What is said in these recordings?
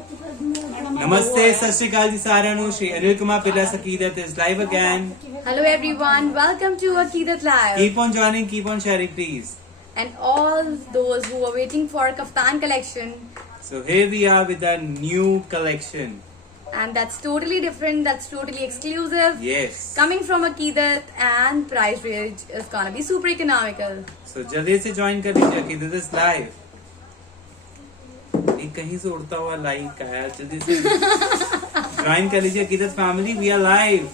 Namaste, Sat Shri Akal ji साਰਿਆਂ ਨੂੰ Shri Anil Kumar Pilas Aqidat is live again. Hello everyone, welcome to Aqidat Live. Keep on joining, keep on sharing, please. And all those who are waiting for Kaftan collection. So here we are with a new collection. And that's totally different, that's totally exclusive. Yes. Coming from Aqidat, and price range is gonna be super economical. So जल्दी से join कर लीजिए Aqidat is live. एक कहीं से उड़ता हुआ like आया, जल्दी से ज्वाइन कर लीजिए Aqidat family, we are live.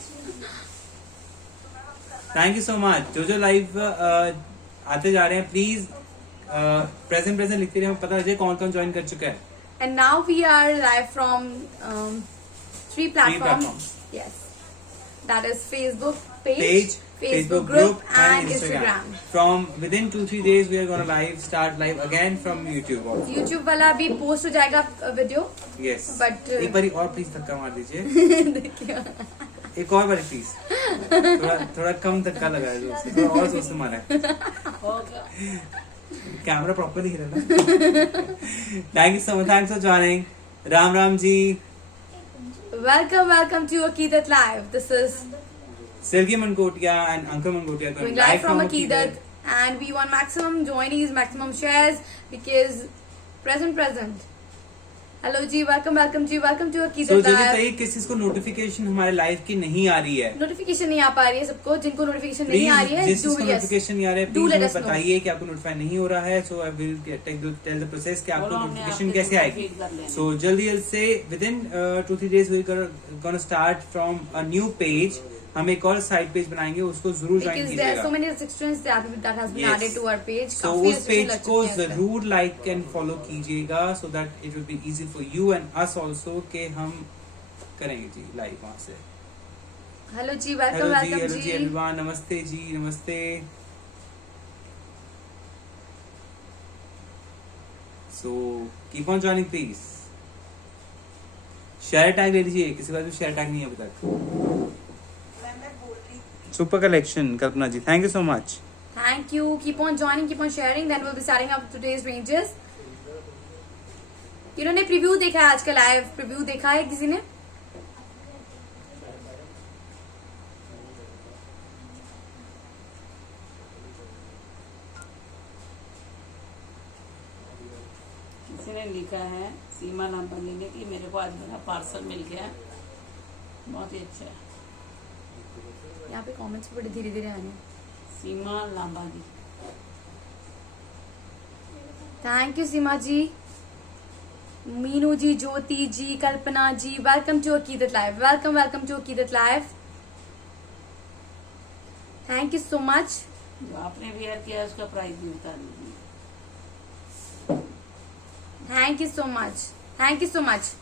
Thank you so much. जो लाइव आते जा रहे हैं प्लीज प्रेजेंट लिखते रहिए, हमें पता लगे कौन कौन ज्वाइन कर चुका है. And now we are live from three platforms. Yes, that is Facebook page, Facebook group and Instagram. From within 2-3 days we are gonna start live again from YouTube also. YouTube वाला भी post हो जाएगा video. Yes. But एक बारी और please धक्का मार दीजिए. देखिए. एक और बारी प्लीज. थोड़ा कम धक्का लगाए जो उससे, थोड़ा और जोर से मारा है. कैमरा प्रॉपरली हिला ना. Thank you so much, thanks for joining. Ram ji. Welcome to Aqidat Live. This is Silky Mangotia and Uncle Mangotia going live from Aqidat, and we want maximum joinees, maximum shares because present. Hello ji, welcome ji, welcome to Aqidat So, Live. जल्दी बताइए किस चीज को notification हमारे live की नहीं आ रही है. नोटिफिकेशन नहीं आ पा रही है सबको, जिनको नोटिफिकेशन नहीं आ रही है, जिस चीज को नोटिफिकेशन नहीं आ रहा है do प्लीज let हमें us know. बताइए कि आपको नोटिफाई नहीं हो रहा है. So I will tell the process कि आपको नोटिफिकेशन कैसे आएगी. सो जल्दी से within 2-3 days we gonna start from a new page. हम एक और साइड पेज बनाएंगे, उसको जरूर join because there are so कीजिएगा. many restrictions that has been Yes. added to our page. So काफी उस पेज restrictions को लग चुकी हैं इसमें. जरूर लाइक एंड फॉलो कीजिएगा so that it will be easy for you and us also कि हम करेंगे जी लाइव वहां से. हेलो जी, हेलो वेलकम जी जी. एवरीवन. नमस्ते जी, नमस्ते. So keep on joining please. Share tag ले लीजिए, किसी का भी शेयर टैग नहीं है अभी तक. Super collection Kalpana ji, thank you so much. Thank you. Keep on joining, keep on sharing. Then we'll be starting up today's ranges. इन्होंने प्रीव्यू देखा है, आज का लाइव प्रीव्यू देखा है किसी ने? किसी ने लिखा है सीमा लांबानी ने कि मेरे को आज मेरा पार्सल मिल गया, बहुत ही अच्छा है. यहाँ पे कमेंट्स बड़े धीरे धीरे आने. Seema Lambani. Thank you Seema ji, Meenu ji, Jyoti ji, Kalpana ji. Welcome to अकीदत लाइव. वेलकम टू अकीदत live. Thank you so much. जो आपने वेयर किया है उसका प्राइस भी बता दीजिए. Thank you so much.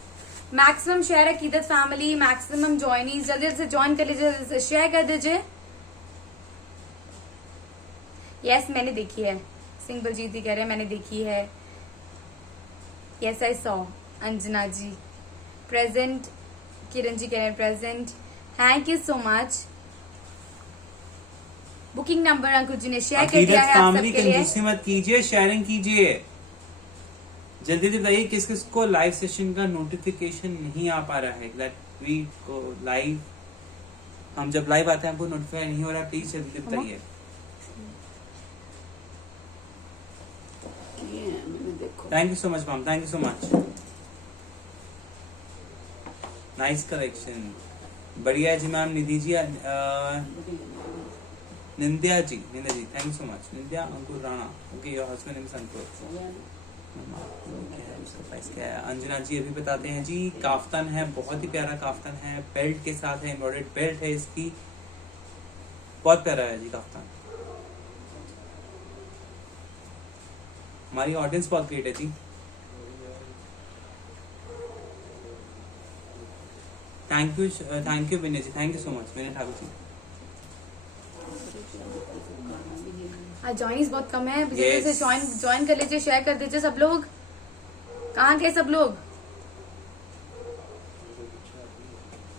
Maximum share अकीदत फैमिली, मैक्सिमम ज्वाइनीज. जल्दी से ज्वाइन कर लीजिए, जल्दी से शेयर कर दीजिए. यस मैंने देखी है. सिंह बलजीत जी कह रहे हैं मैंने देखी है. Yes I saw. Anjana ji present. Kiran ji कह रहे हैं present. Thank you so much. Booking number Ankur ji ने शेयर कर दिया है आप फैमिली सबके लिए. कंजूसी मत कीजिए, शेयरिंग कीजिए. जल्दी से बताइए किस किस को लाइव सेशन का नोटिफिकेशन नहीं आ पा रहा है. दैट वी को लाइव, हम जब लाइव आते हैं हमको नोटिफाई नहीं हो रहा. प्लीज जल्दी से बताइए. ये मैंने देखो. Thank you so much ma'am, thank you so much. Nice collection, बढ़िया है जी ma'am. Nidhi ji, Nindya ji, thank you so much. Nindya Ankur Rana. Okay, your husband name is Ankur. क्या है? अंजना जी अभी बताते हैं जी. काफ्तान है, बहुत ही प्यारा काफ्तान है, बेल्ट के साथ है, एम्ब्रॉयडर्ड बेल्ट है इसकी. बहुत प्यारा है जी काफ्तान. हमारी ऑडियंस बहुत ग्रेट है जी. Thank you Vinay ji, thank you so much Vinay Thakur ji. आज ज्वाइनिंग बहुत कम है. Yes. जल्दी से ज्वाइन कर लीजिए, शेयर कर दीजिए. सब लोग कहाँ गए? सब लोग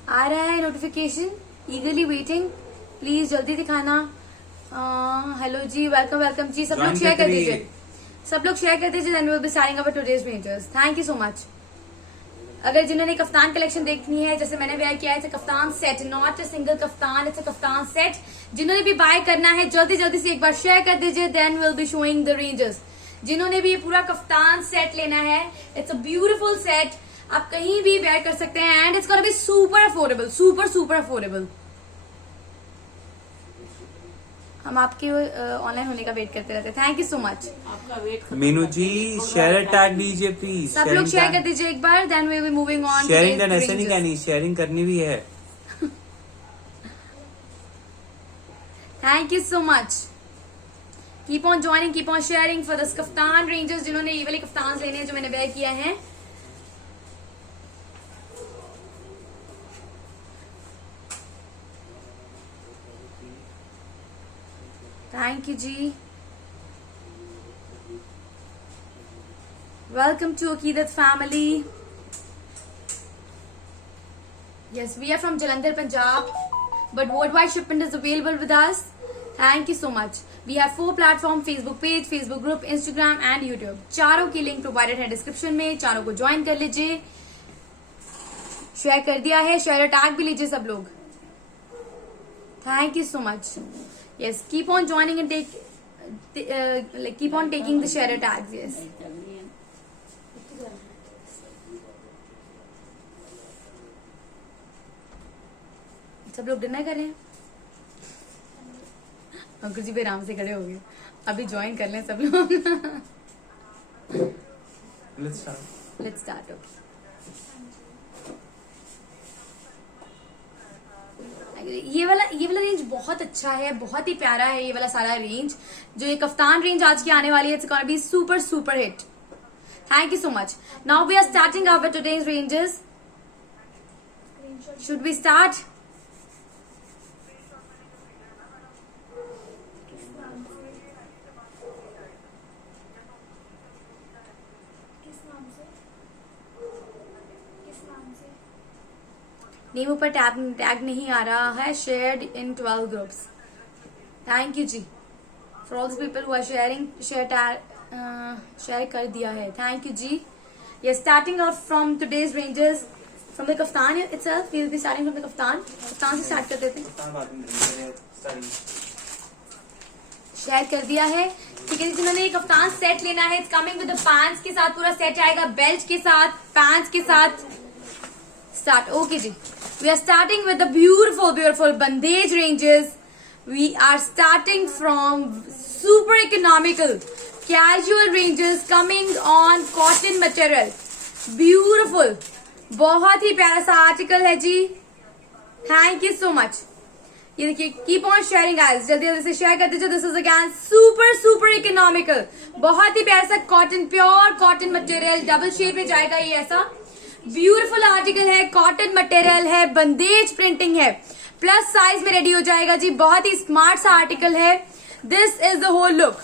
आ रहा है नोटिफिकेशन. ईगरली वेटिंग. प्लीज जल्दी दिखाना. हेलो जी, वेलकम जी. सब लोग शेयर कर दीजिए. Then we'll be signing up for today's ranges. Thank you so much. अगर जिन्होंने कफ्तान कलेक्शन देखनी है, जैसे मैंने वेयर किया है, it's kaftan set, not a single kaftan, it's a kaftan set. जिन्होंने भी बाय करना है जल्दी जल्दी से एक बार शेयर कर दीजिए, then will be showing the ranges. जिन्होंने भी ये पूरा कफ्तान सेट लेना है, इट्स अ ब्यूटीफुल सेट, आप कहीं भी वेयर कर सकते हैं and it's gonna be super affordable, super super affordable. हम आपके ऑनलाइन होने का वेट करते रहते हैं। Thank you so much. आपका वेट खत्म मीनू करते जी हैं। थोड़ा शेयर टाइम- टैग दीजिए प्लीज। सब लोग शेयर कर दीजिए एक बार, then we will be moving on. Sharing done, ऐसे नहीं कहनी, शेयरिंग करनी भी है। Thank you so much. Keep on joining, keep on sharing for this kaftan ranges. जिन्होंने ये वाले कफ्तान लेने हैं जो मैंने वेयर किया है, thank you ji. Welcome to Aqidat family. Yes, we are from Jalandhar, Punjab, but worldwide shipment is available with us. Thank you so much. We have 4 platforms: Facebook page, Facebook group, Instagram and YouTube. चारों की link provided है description में, चारों को join कर लीजिए। Share कर दिया है, शेयर टैग भी लीजिए सब लोग। Thank you so much. Yes, keep on joining and keep on taking the share tags. Yes. जल्दी है। सब लोग डिनर कर रहे हैं। अंकुर जी भी आराम से खड़े हो गए, अभी ज्वाइन कर लें सब लोग। Let's start. Let's start. Okay, ये वाला रेंज बहुत अच्छा है, बहुत ही प्यारा है ये वाला सारा रेंज। जो ये कफ्तान रेंज आज की आने वाली है, it's gonna be super super hit. Thank you so much. Now we are starting our today's ranges. Should we start? Name ऊपर टैग नहीं आ रहा है। Shared in 12 groups. Thank you ji for all the people who are sharing. Share कर दिया है, thank you ji. ये starting of from today's ranges from the kaftan itself. We will be starting from the kaftan. Kaftan से start कर देते हैं। Share कर दिया है, ठीक है जी। जिन्होंने ये कफ्तान सेट लेना है, it's coming with the pants के साथ, पूरा सेट आएगा बेल्ट के साथ, पैंट्स के साथ। Start. Okay ji, we are starting with the beautiful bandage ranges. We are starting from super economical casual ranges coming on cotton material. Beautiful, बहुत ही प्यारा सा आर्टिकल है जी। Thank you so much. ये देखिए, कीप ऑन शेयरिंग गाइस, जल्दी जल्दी से शेयर कर दीजिए। This is again super super economical, बहुत ही प्यारा सा cotton, pure cotton material, double shade में जाएगा ये। ऐसा ब्यूटीफुल आर्टिकल है, कॉटन मटेरियल है, बंदेज प्रिंटिंग है, प्लस साइज में रेडी हो जाएगा जी। बहुत ही स्मार्ट सा आर्टिकल है। This is the whole look.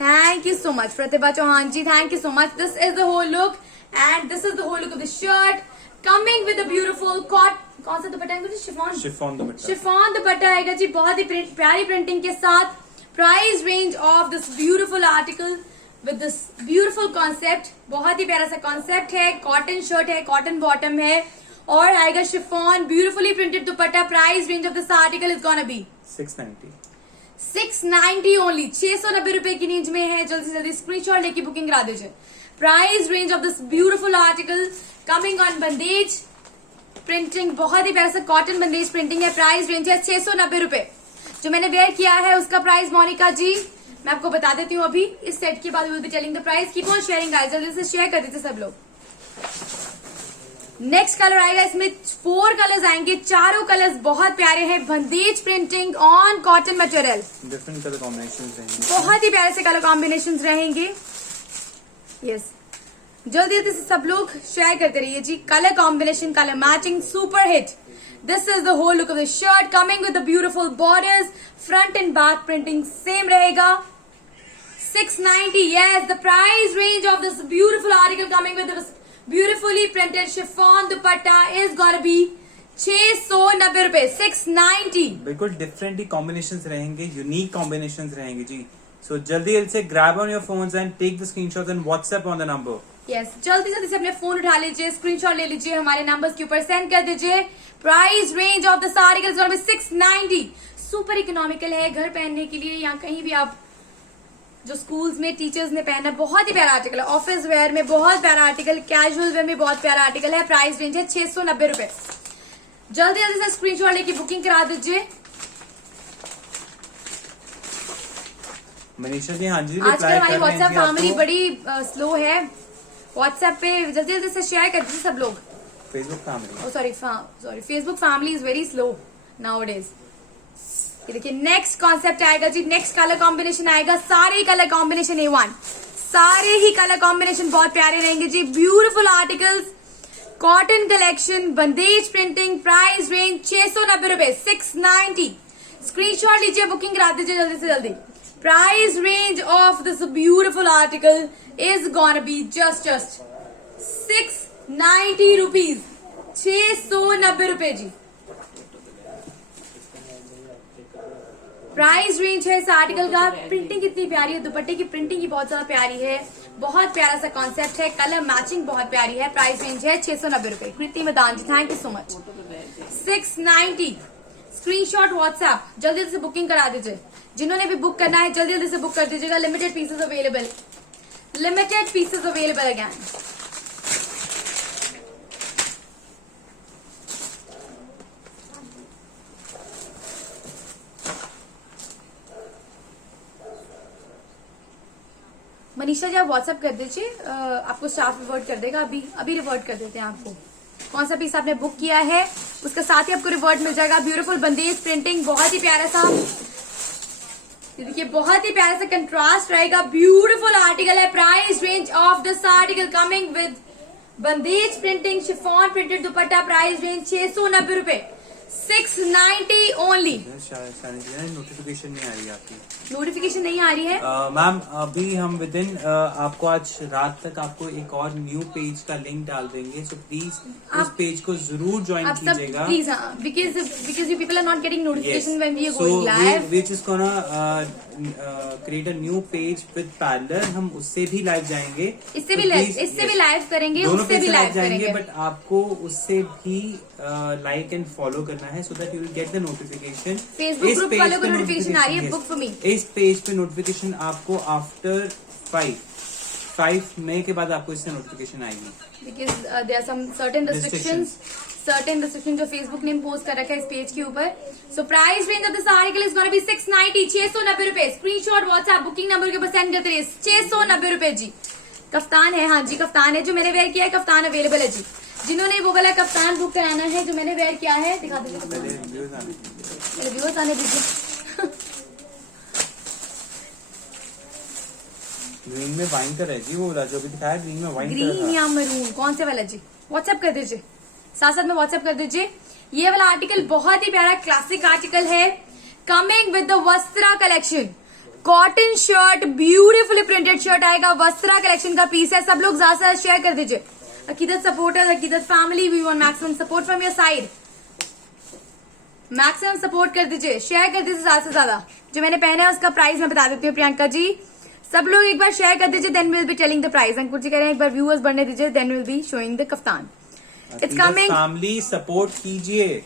Thank you so much Pratibha Chauhan ji, thank you so much. This is the whole look and this is the whole look of the shirt coming with the beautiful कौन सा दुपट्टा है? Chiffon दुपट्टा। Chiffon दुपट्टा आएगा जी, बहुत ही प्यारी printing के साथ। Price range of this beautiful article with this beautiful concept, बहुत ही प्यारा सा कॉन्सेप्ट है। कॉटन शर्ट है, कॉटन बॉटम है और आएगा chiffon beautifully printed dupatta. Price range of this article is gonna be 690 only. 690 रुपए की रेंज में है। जल्दी से जल्दी स्क्रीनशॉट लेके बुकिंग करा दीजिए। Price range of this beautiful article coming on bandhej printing, बहुत ही प्यारा सा कॉटन बंदेज प्रिंटिंग है। प्राइस रेंज है 690 रुपए। जो मैंने वेयर किया है उसका प्राइस मोनिका जी मैं आपको बता देती हूँ अभी। इस सेट के बाद will be telling the price. Keep on sharing guys, जल्दी से शेयर कर दीजिए सब लोग। नेक्स्ट कलर आएगा, इसमें 4 कलर्स आएंगे, चारों कलर्स बहुत प्यारे हैं। Bandhej printing on cotton material, different colour combinations रहेंगे, बहुत ही प्यारे से कलर कॉम्बिनेशन रहेंगे। यस, जल्दी जल्दी से सब लोग शेयर करते रहिए जी। Colour combination, colour matching, super hit. This is the whole look of the shirt coming with the beautiful borders, front and back printing same रहेगा। 690, yes, the price range of this beautiful article coming with this beautifully printed chiffon dupatta is gonna be 690 रुपए, 690। बिल्कुल different ही combinations रहेंगे, unique combinations रहेंगे जी। So जल्दी से grab on your phones and take the screenshots and WhatsApp on the number yes जल्दी से अपने फोन उठा लीजिए, स्क्रीनशॉट ले लीजिए, हमारे नंबर्स के ऊपर सेंड कर दीजिए। Price range of the articles 690, super economical है, घर पहनने के लिए या कहीं भी आप जो स्कूल्स में टीचर्स ने पहना, बहुत ही प्यारा आर्टिकल है। ऑफिस वेयर में बहुत प्यारा आर्टिकल, कैजुअल वेयर में बहुत प्यारा आर्टिकल है। प्राइस रेंज है 690 रुपए। जल्दी से स्क्रीनशॉट लेके बुकिंग करा दीजिए। मनीषा जी, हाँ जी, आजकल हमारी व्हाट्सएप फैमिली बड़ी स्लो है। व्हाट्सएप पे जल्दी से शेयर कर दीजिए सब लोग। Facebook family, sorry Facebook family is very slow nowadays. ये देखिए नेक्स्ट कॉन्सेप्ट आएगा जी, नेक्स्ट कलर कॉम्बिनेशन आएगा। सारे कलर कॉम्बिनेशन A1, सारे ही कलर कॉम्बिनेशन बहुत प्यारे रहेंगे जी। Beautiful articles, cotton collection, bandhej printing. Price range 690 रुपए, 690। स्क्रीनशॉट लीजिए, बुकिंग करा दीजिए जल्दी से जल्दी। Price range of this beautiful article is gonna be just 690 rupees, 690 रुपए जी। प्राइस रेंज है इस आर्टिकल का। प्रिंटिंग कितनी प्यारी है, दुपट्टे की प्रिंटिंग ही बहुत ज्यादा प्यारी है। बहुत प्यारा सा कॉन्सेप्ट है, कलर मैचिंग बहुत प्यारी है। प्राइस रेंज है 690 रुपए। Kriti Madan ji, thank you so much. 690। Screenshot WhatsApp, जल्दी से बुकिंग करा दीजिए। जिन्होंने भी बुक करना है जल्दी से बुक कर दीजिएगा। Limited pieces available, limited pieces available again. Manisha ji आप व्हाट्सएप कर दीजिए, आपको स्टाफ रिवर्ट कर देगा। अभी रिवर्ट कर देते हैं आपको। कौन सा पीस आपने बुक किया है उसका साथ ही आपको रिवर्ट मिल जाएगा। ब्यूटीफुल बंदेज प्रिंटिंग, बहुत ही प्यारा सा, देखिए बहुत ही प्यारा सा कंट्रास्ट रहेगा। ब्यूटीफुल आर्टिकल है। Price range of this article coming with bandhej printing, chiffon printed dupatta. Price range 690 रुपए, 690 ओनली। नोटिफिकेशन नहीं आ रही आपकी? नोटिफिकेशन नहीं आ रही है मैम, अभी हम विद इन आपको आज रात तक आपको एक और न्यू पेज का लिंक डाल देंगे, सो प्लीज उस पेज को जरूर ज्वाइन आप सब कीजिएगा। Please, because you people are not getting notification when we are going live. Which is gonna create a new page with parallel. हम उससे भी लाइव जाएंगे, इससे भी लाइव करेंगे, दोनों उससे पे भी से लाइव जाएंगे, करेंगे। बट आपको उससे भी लाइक एंड फॉलो करना है so that you will get the notification. Facebook group वालों को नोटिफिकेशन आ रही है, बुक फॉर मी। इस पेज पे नोटिफिकेशन आपको आफ्टर 5 मई के बाद आपको इससे नोटिफिकेशन आएगी। Because there are some certain restrictions जो फेसबुक ने इम्पोज कर रखा है इस पेज के ऊपर। So price range of this article is gonna be 690, 690 रुपए। स्क्रीनशॉट व्हाट्सएप बुकिंग नंबर के ऊपर सेंड करते रहिए। 690 रुपए जी। कफ्तान है, हाँ जी कफ्तान है, जो मैंने वेयर किया है कफ्तान अवेलेबल है जी। जिन्होंने वो वाला कफ्तान बुक कराना है जो मैंने वेयर किया है, दिखा दीजिए। मेरे व्यूअर्स आने दीजिए। ग्रीन में वाइन का है जी, वो वाला जो भी दिखाया ग्रीन में वाइन का ग्रीन या मरून, कौन से वाला जी? व्हाट्सएप कर दीजिए, साथ साथ में व्हाट्सएप कर दीजिए। ये वाला आर्टिकल बहुत ही प्यारा क्लासिक आर्टिकल है, coming with the Vastra collection. Cotton shirt, beautifully printed shirt आएगा। वस्त्रा कलेक्शन का पीस है। सब लोग ज्यादा से ज्यादा शेयर कर दीजिए। Akeedat supporters, Akeedat family, we want maximum support from your side. Maximum support कर दीजिए, शेयर कर दीजिए ज्यादा से ज्यादा। जो मैंने पहना है उसका प्राइस मैं बता देती हूँ प्रियंका जी। सब लोग एक बार शेयर कर दीजिए, then will be telling the price. Ankur ji कह रहे हैं एक बार व्यूअर्स बढ़ने दीजिए, then will be showing the kaftan. It's coming. Family support कीजिए।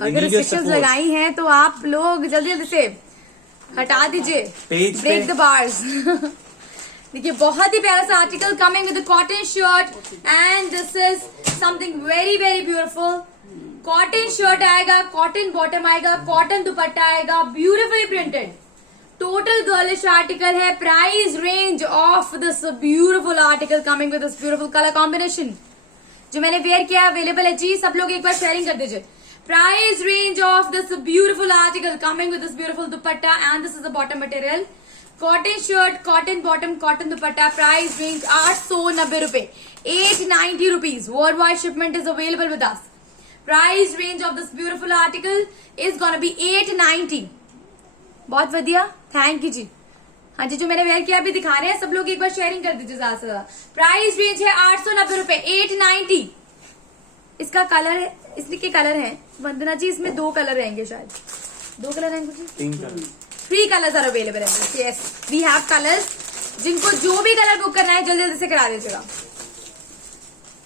अगर रिस्ट्रिक्शंस लगाई हैं तो आप लोग जल्दी जल्दी से हटा दीजिए, ब्रेक द बार्स। देखिए बहुत ही प्यारा सा article coming with cotton shirt and this is something very very beautiful. Cotton shirt आएगा, कॉटन बॉटम आएगा, कॉटन दुपट्टा आएगा, beautifully printed, total girlish article है। Price range of this beautiful article coming with this beautiful colour combination जो मैंने wear किया available है जी। सब लोग एक बार शेयरिंग कर दीजिए। Price range of this beautiful article coming with this beautiful dupatta and this is the bottom material. Cotton shirt, cotton bottom, cotton dupatta. Price range 890 रुपए, 890 rupees. World wide shipment is available with us. Price range of this beautiful article is gonna be 890। बहुत बढ़िया, thank you जी। हाँ जी, जो मैंने wear किया अभी दिखा रहे हैं, सब लोग एक बार शेयरिंग कर दीजिए ज्यादा से ज्यादा। प्राइस रेंज है 890 रुपए, 890। इसका कलर, इसलिए के कलर है वंदना जी, इसमें 2 कलर रहेंगे शायद। 2 कलर रहेंगे जी, 3 colour, 3 colors are available in this. Yes, we have colors. जिनको जो भी कलर बुक करना है जल्दी जल्दी से करा दीजिएगा।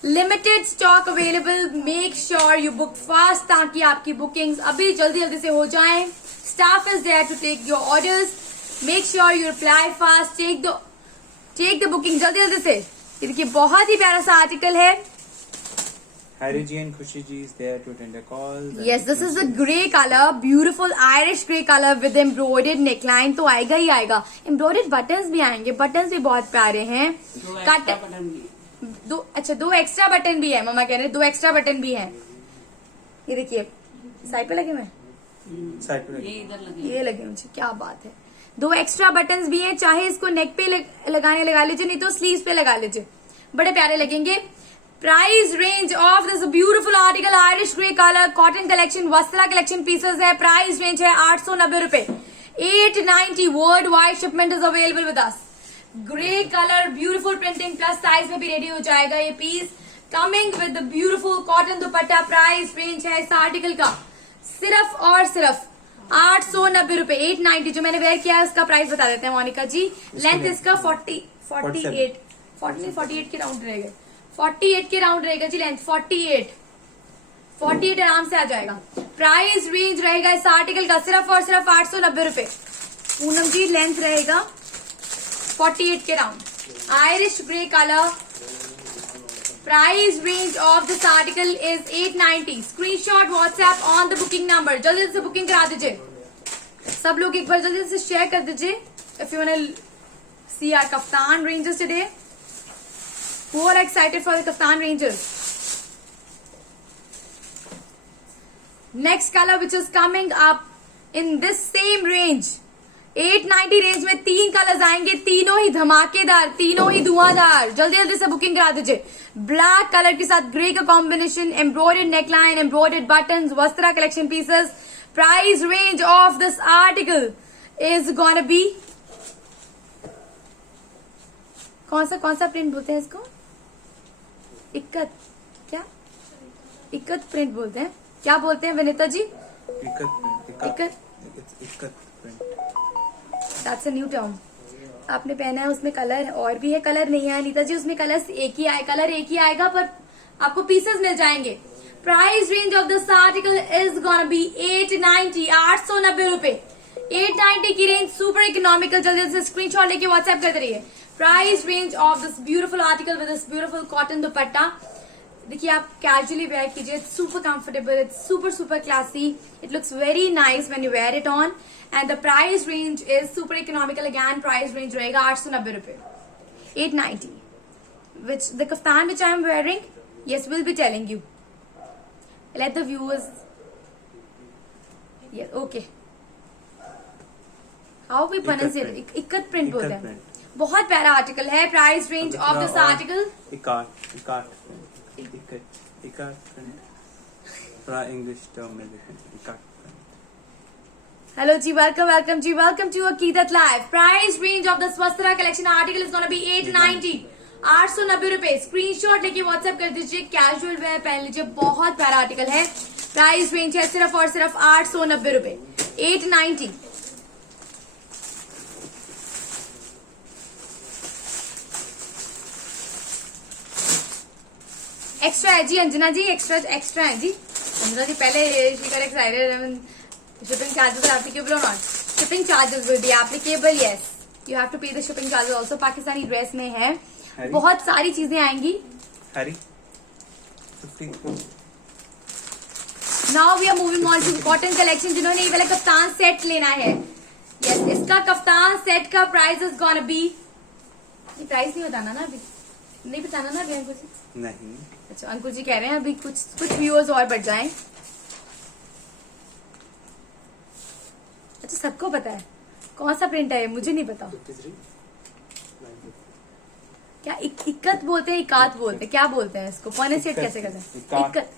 Limited stock available, make sure you book fast ताकि आपकी बुकिंग्स अभी जल्दी जल्दी से हो जाएं। Staff is there to take your orders, make sure you reply fast, take the booking जल्दी जल्दी से। ये देखिए बहुत ही प्यारा सा आर्टिकल है। Harry G and Khushi G is there to attend a call. Yes, this is a grey color, beautiful Irish grey color with embroidered neckline तो आएगा ही आएगा। embroidered buttons भी आएंगे, buttons भी बहुत प्यारे हैं। दो एक्स्ट्रा बटन भी है। दो एक्स्ट्रा बटन भी है, मम्मा कह रहे 2 एक्स्ट्रा बटन भी हैं। ये देखिए साइड पे लगे हुए हैं, Side पे ये इधर लगे। ये लगे मुझे, क्या बात है। 2 एक्स्ट्रा बटन्स भी हैं, चाहे इसको नेक पे लगाने लगा लीजिए, नहीं तो स्लीव्स पे लगा लीजिए, बड़े प्यारे लगेंगे। Price range of this beautiful article Irish grey colour cotton collection Vastra collection pieces है। प्राइस रेंज है 890 रुपए, 890 world wide shipment is available with us. Grey colour beautiful printing plus size में भी रेडी हो जाएगा ये piece, coming with the beautiful cotton dupatta. Price range है इस आर्टिकल का सिर्फ और सिर्फ 890 रुपए, 890। जो मैंने वेयर किया है उसका प्राइस बता देते हैं मोनिका जी। लेंथ इसका 48 के राउंड रहेगा, 48 के राउंड रहेगा जी लेंथ, 48 आराम से आ जाएगा। प्राइस रेंज रहेगा इस आर्टिकल का सिर्फ और सिर्फ 890 रुपए। पूनम जी लेंथ रहेगा 48 के round, Irish grey colour. Price range of this article is 890। Screenshot WhatsApp on the booking number, जल्दी से बुकिंग करा दीजिए। सब लोग एक बार जल्दी से शेयर कर दीजिए if you want to see our kaftan ranges today. Who are excited for the kaftan ranges? Next color which is coming up in this same range, 890 range में 3 कलर्स आएंगे, तीनों ही धमाकेदार, तीनों ही धुआंधार। जल्दी जल्दी से बुकिंग करा दीजिए। ब्लैक कलर के साथ ग्रे का combination, embroidered neckline, embroidered buttons, Vastra collection pieces. Price range of this article is gonna be, कौन सा प्रिंट बोलते हैं इसको? इक्कत प्रिंट बोलते हैं, क्या बोलते हैं Vinita ji? Ikat that's a new term. आपने पहना है, उसमें कलर और भी है, कलर नहीं है अनीता जी, उसमें कलर एक ही आएगा पर आपको पीसेस मिल जाएंगे। Price range of this article is gonna be 890, 890 रुपए, 890 की रेंज, सुपर इकोनॉमिकल। जल्दी से स्क्रीनशॉट लेके व्हाट्सएप कर रही है। Price range of this beautiful article with this beautiful cotton dupatta. देखिए आप कैजुअली वेयर कीजिए, it's super comfortable, it's super classy, it looks very nice when you wear it on and the price range is super economical again. Price range रहेगा 890 रुपए, 890। Which the kaftan which I am wearing, yes will be telling you, let the viewers, yes okay, how we pronounce ikat print बोलते हैं। बहुत प्यारा article है। Price range of this article, English term में hello जी, welcome जी, welcome to अकीदत live. Price range of this Vastra collection article is gonna be 890, 890 रुपए। स्क्रीनशॉट लेके व्हाट्सएप कर दीजिए, कैजुअल वेयर पहन लीजिए, बहुत प्यारा आर्टिकल है। प्राइस रेंज है सिर्फ और सिर्फ 890 रुपए, 890। एक्स्ट्रा है जी अंजना जी, एक्स्ट्रा है जी अंजना जी। पहले शिपिंग चार्जेस आर एप्लीकेबल और not? Shipping charges will be applicable, yes, you have to pay the shipping charges also. Pakistani dress में है, बहुत सारी चीजें आएंगी। Now we are moving on to cotton collection. जिन्होंने ये वाला कफ्तान सेट लेना है, यस, इसका कफ्तान सेट का प्राइस इज गोना बी, ये प्राइस नहीं बताना ना अभी, नहीं बताना ना अभी अंकुर जी? नहीं। अच्छा, अंकुर जी कह रहे हैं अभी कुछ व्यूअर्स और बढ़ जाएं। अच्छा, सबको पता है कौन सा प्रिंट है, मुझे नहीं पता। क्या इक्कत बोलते हैं, इकात बोलते हैं, क्या बोलते हैं इसको? प्रोनाउंसिएट कैसे करते हैं? इक्कत।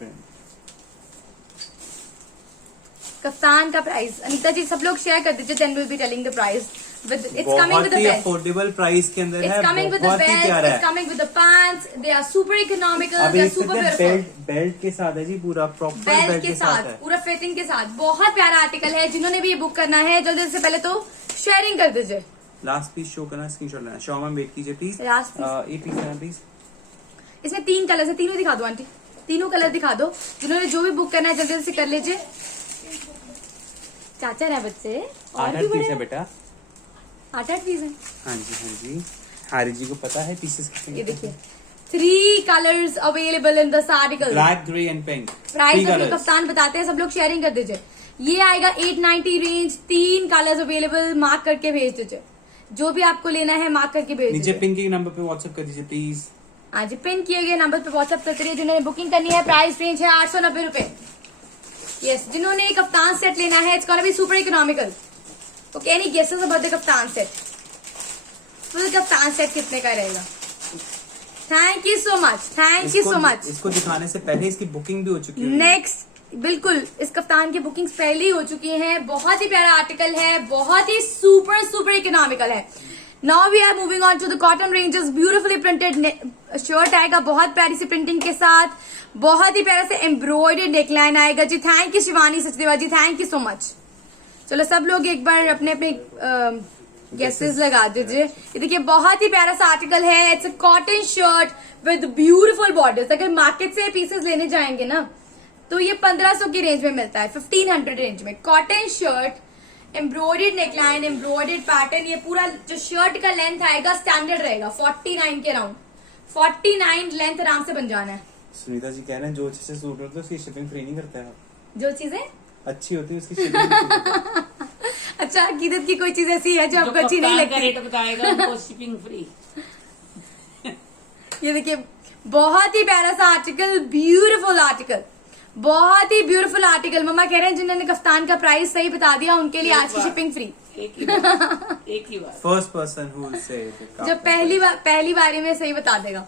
कफ्तान का प्राइस अनीता जी सब लोग शेयर कर दीजिए, then will be telling the price. It's coming with the belt. Affordable price के अंदर है, It's coming with the belt, it's coming with the pants, they are super economical, they are super beautiful. Belt के साथ है जी, पूरा proper belt के साथ, पूरा फिटिंग के साथ, बहुत प्यारा आर्टिकल है। जिन्होंने भी ये बुक करना है जल्दी से पहले तो शेयरिंग कर दीजिए, लास्ट पीस शो करना, स्क्रीनशॉट लेना। शो मैम वेट कीजिए प्लीज। Last piece। ये पीस लेना प्लीज। इसमें 3 कलर है, तीनों दिखा दो आंटी, तीनों कलर दिखा दो। जिन्होंने जो भी बुक करना है जल्दी जल्दी से कर लीजिए। चाचा है बच्चे और 8 भी पीस बड़े है बेटा। 8 पीस है। हाँ जी हाँ जी, हारी जी को पता है पीसेस कितने। ये देखिए 3 colours available in this article. Black, grey and pink. Price अभी कप्तान बताते हैं, सब लोग शेयरिंग कर दीजिए। ये आएगा 890 रेंज, 3 कलर्स अवेलेबल, मार्क करके भेज दीजिए। जो भी आपको लेना है मार्क करके भेज नीचे दीजिए। पिन के नंबर पे व्हाट्सएप कर दीजिए प्लीज। हाँ जी, पिन किए गए नंबर पे व्हाट्सएप करते रहिए। जिन्होंने बुकिंग करनी है, प्राइस रेंज है 890 रुपए। यस, जिन्होंने कप्तान सेट लेना है, it's gonna be super economical. Okay, any guesses about the कप्तान सेट? फुल कप्तान सेट कितने का रहेगा? Thank you so much, thank you so much. इसको दिखाने से पहले इसकी बुकिंग भी हो चुकी है। नेक्स्ट, बिल्कुल इस कप्तान की बुकिंग्स पहले ही हो चुकी हैं। बहुत ही प्यारा आर्टिकल है, बहुत ही सुपर सुपर इकोनॉमिकल है। Now we are moving on to the cotton ranges. Beautifully printed shirt आएगा, बहुत प्यारी सी प्रिंटिंग के साथ, बहुत ही प्यारा से एम्ब्रॉयडर्ड नेकलाइन आएगा जी। Thank you Shivani Sachdeva ji, thank you so much. चलो सब लोग एक बार अपने अपने गेसेस लगा दीजिए। ये देखिए बहुत ही प्यारा सा आर्टिकल है। It's a cotton shirt with beautiful borders. अगर मार्केट से पीसेस लेने जाएंगे ना तो ये 1500 की रेंज में मिलता है, 1500 रेंज में। Cotton shirt, embroidered neckline, embroidered pattern. ये पूरा जो शर्ट का लेंथ आएगा स्टैंडर्ड रहेगा 49 के अराउंड। 49 लेंथ आराम से बन जाना है। सुनीता जी कह रहे हैं जो अच्छे से सूट होता है उसकी शिपिंग फ्री नहीं करता है। जो चीजें अच्छी होती है उसकी शिपिंग। अच्छा, अकीदत की कोई चीज ऐसी है जो आपको अच्छी नहीं लगती? रेट बताएगा उनको शिपिंग फ्री। ये देखिए बहुत ही प्यारा सा आर्टिकल, ब्यूटीफुल आर्टिकल, बहुत ही ब्यूटीफुल आर्टिकल। मम्मा कह रहे हैं जिन्होंने कफ्तान का प्राइस सही बता दिया उनके लिए आज की शिपिंग फ्री। एक ही बार first person who will say जब पहली बारी में सही बता देगा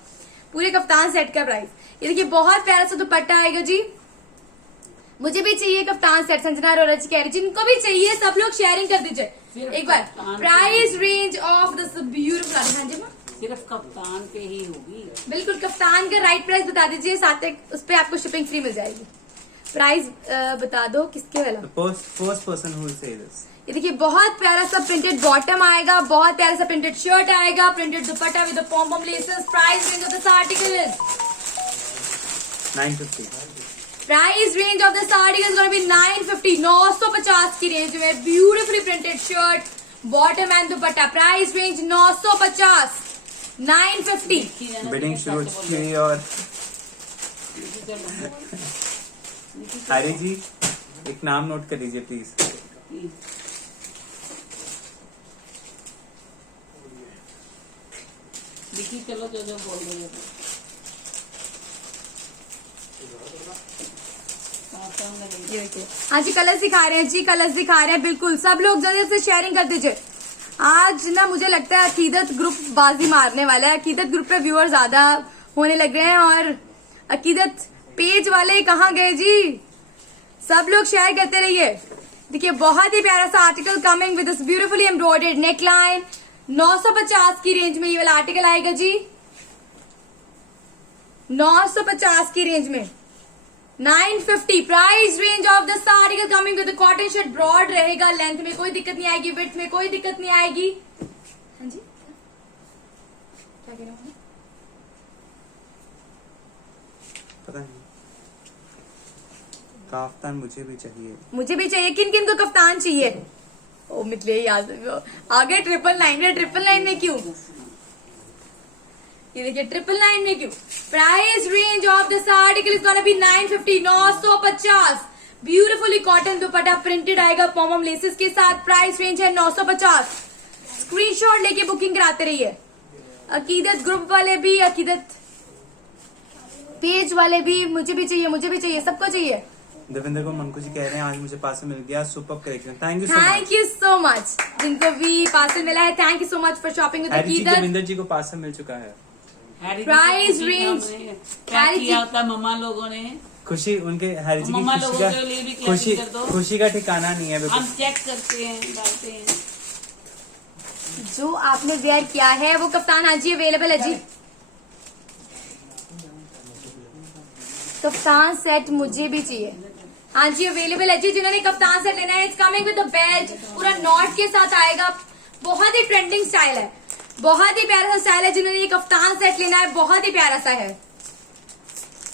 पूरे कफ्तान सेट का प्राइस। ये देखिए बहुत प्यारा सा दुपट्टा आएगा जी। मुझे भी चाहिए कप्तान सेट। संजना अरोरा जी कह रही, जिनको भी चाहिए सब लोग शेयरिंग कर दीजिए एक बार। Price range of this beautiful. हाँ जी माँ, सिर्फ कप्तान पे ही होगी। बिल्कुल, कप्तान का राइट प्राइस बता दीजिए, साथ एक उस पे आपको शिपिंग फ्री मिल जाएगी। प्राइस बता दो किसके वाला? फर्स्ट पर्सन हु विल से दिस। ये देखिए बहुत प्यारा सा प्रिंटेड बॉटम आएगा, बहुत प्यारा सा प्रिंटेड शर्ट आएगा, printed dupatta with pom pom laces. Price range of this article is 950। Price range of this article is gonna be 950। 950 की रेंज में beautifully printed shirt, bottom and dupatta. Price range 950, 950। Bidding शुरू हो चुकी है। और हरी जी एक नाम नोट कर लीजिए प्लीज। देखिए चलो जो बोल रहे हो। ये देखिए, हाँ जी कलर्स दिखा रहे हैं जी, कलर्स दिखा रहे हैं। बिल्कुल सब लोग जल्दी से शेयरिंग कर दीजिए। आज ना मुझे लगता है अकीदत ग्रुप बाजी मारने वाला है। अकीदत ग्रुप पे व्यूअर ज्यादा होने लग रहे हैं और अकीदत पेज वाले कहाँ गए जी? सब लोग शेयर करते रहिए। देखिए बहुत ही प्यारा सा article coming with this beautifully embroidered neckline. 950 की रेंज में ये वाला आर्टिकल आएगा जी। 950 की रेंज में 950। Price range of this article coming with cotton shirt. Broad रहेगा, लेंथ में कोई दिक्कत नहीं आएगी, विड्थ में कोई दिक्कत नहीं आएगी। हाँ जी क्या कह रहे हैं? पता नहीं। काफ्तान मुझे भी चाहिए। मुझे भी चाहिए। किन किन को कफ्तान चाहिए? ओ मितले याद आगे 999 में क्यों? ये देखिए 999 में क्यों? Price range of this article is gonna be 950। 950। Beautifully cotton dupatta printed आएगा पॉम लेसेस के साथ। प्राइस रेंज है 950। स्क्रीनशॉट लेके बुकिंग कराते रहिए। अकीदत ग्रुप वाले भी, अकीदत पेज वाले भी, मुझे भी चाहिए, सबको चाहिए। देवेंद्र को मंकू जी कह रहे हैं आज मुझे पार्सल मिल गया, super collection. Thank you so much. Thank you so much. जिनको भी पार्सल मिला है thank you so much for shopping with अकीदत। देवेंद्र जी को पार्सल मिल चुका है। प्राइस रेंज किया होता मम्मा लोगों ने। खुशी उनके हैरी जी मम्मा की लोगों के लिए भी खुशी कर दो। खुशी का ठिकाना नहीं है। हम चेक करते हैं, डालते हैं। जो आपने वेयर किया है वो कप्तान आज ही अवेलेबल है जी। कप्तान सेट मुझे भी चाहिए। हाँ जी अवेलेबल है जी। जिन्होंने कप्तान सेट लेना है it's coming with the belt, पूरा नॉट के साथ आएगा। बहुत ही ट्रेंडिंग स्टाइल है, बहुत ही प्यारा सा स्टाइल है। जिन्होंने ये कफ्तान सेट लेना है बहुत ही प्यारा सा है।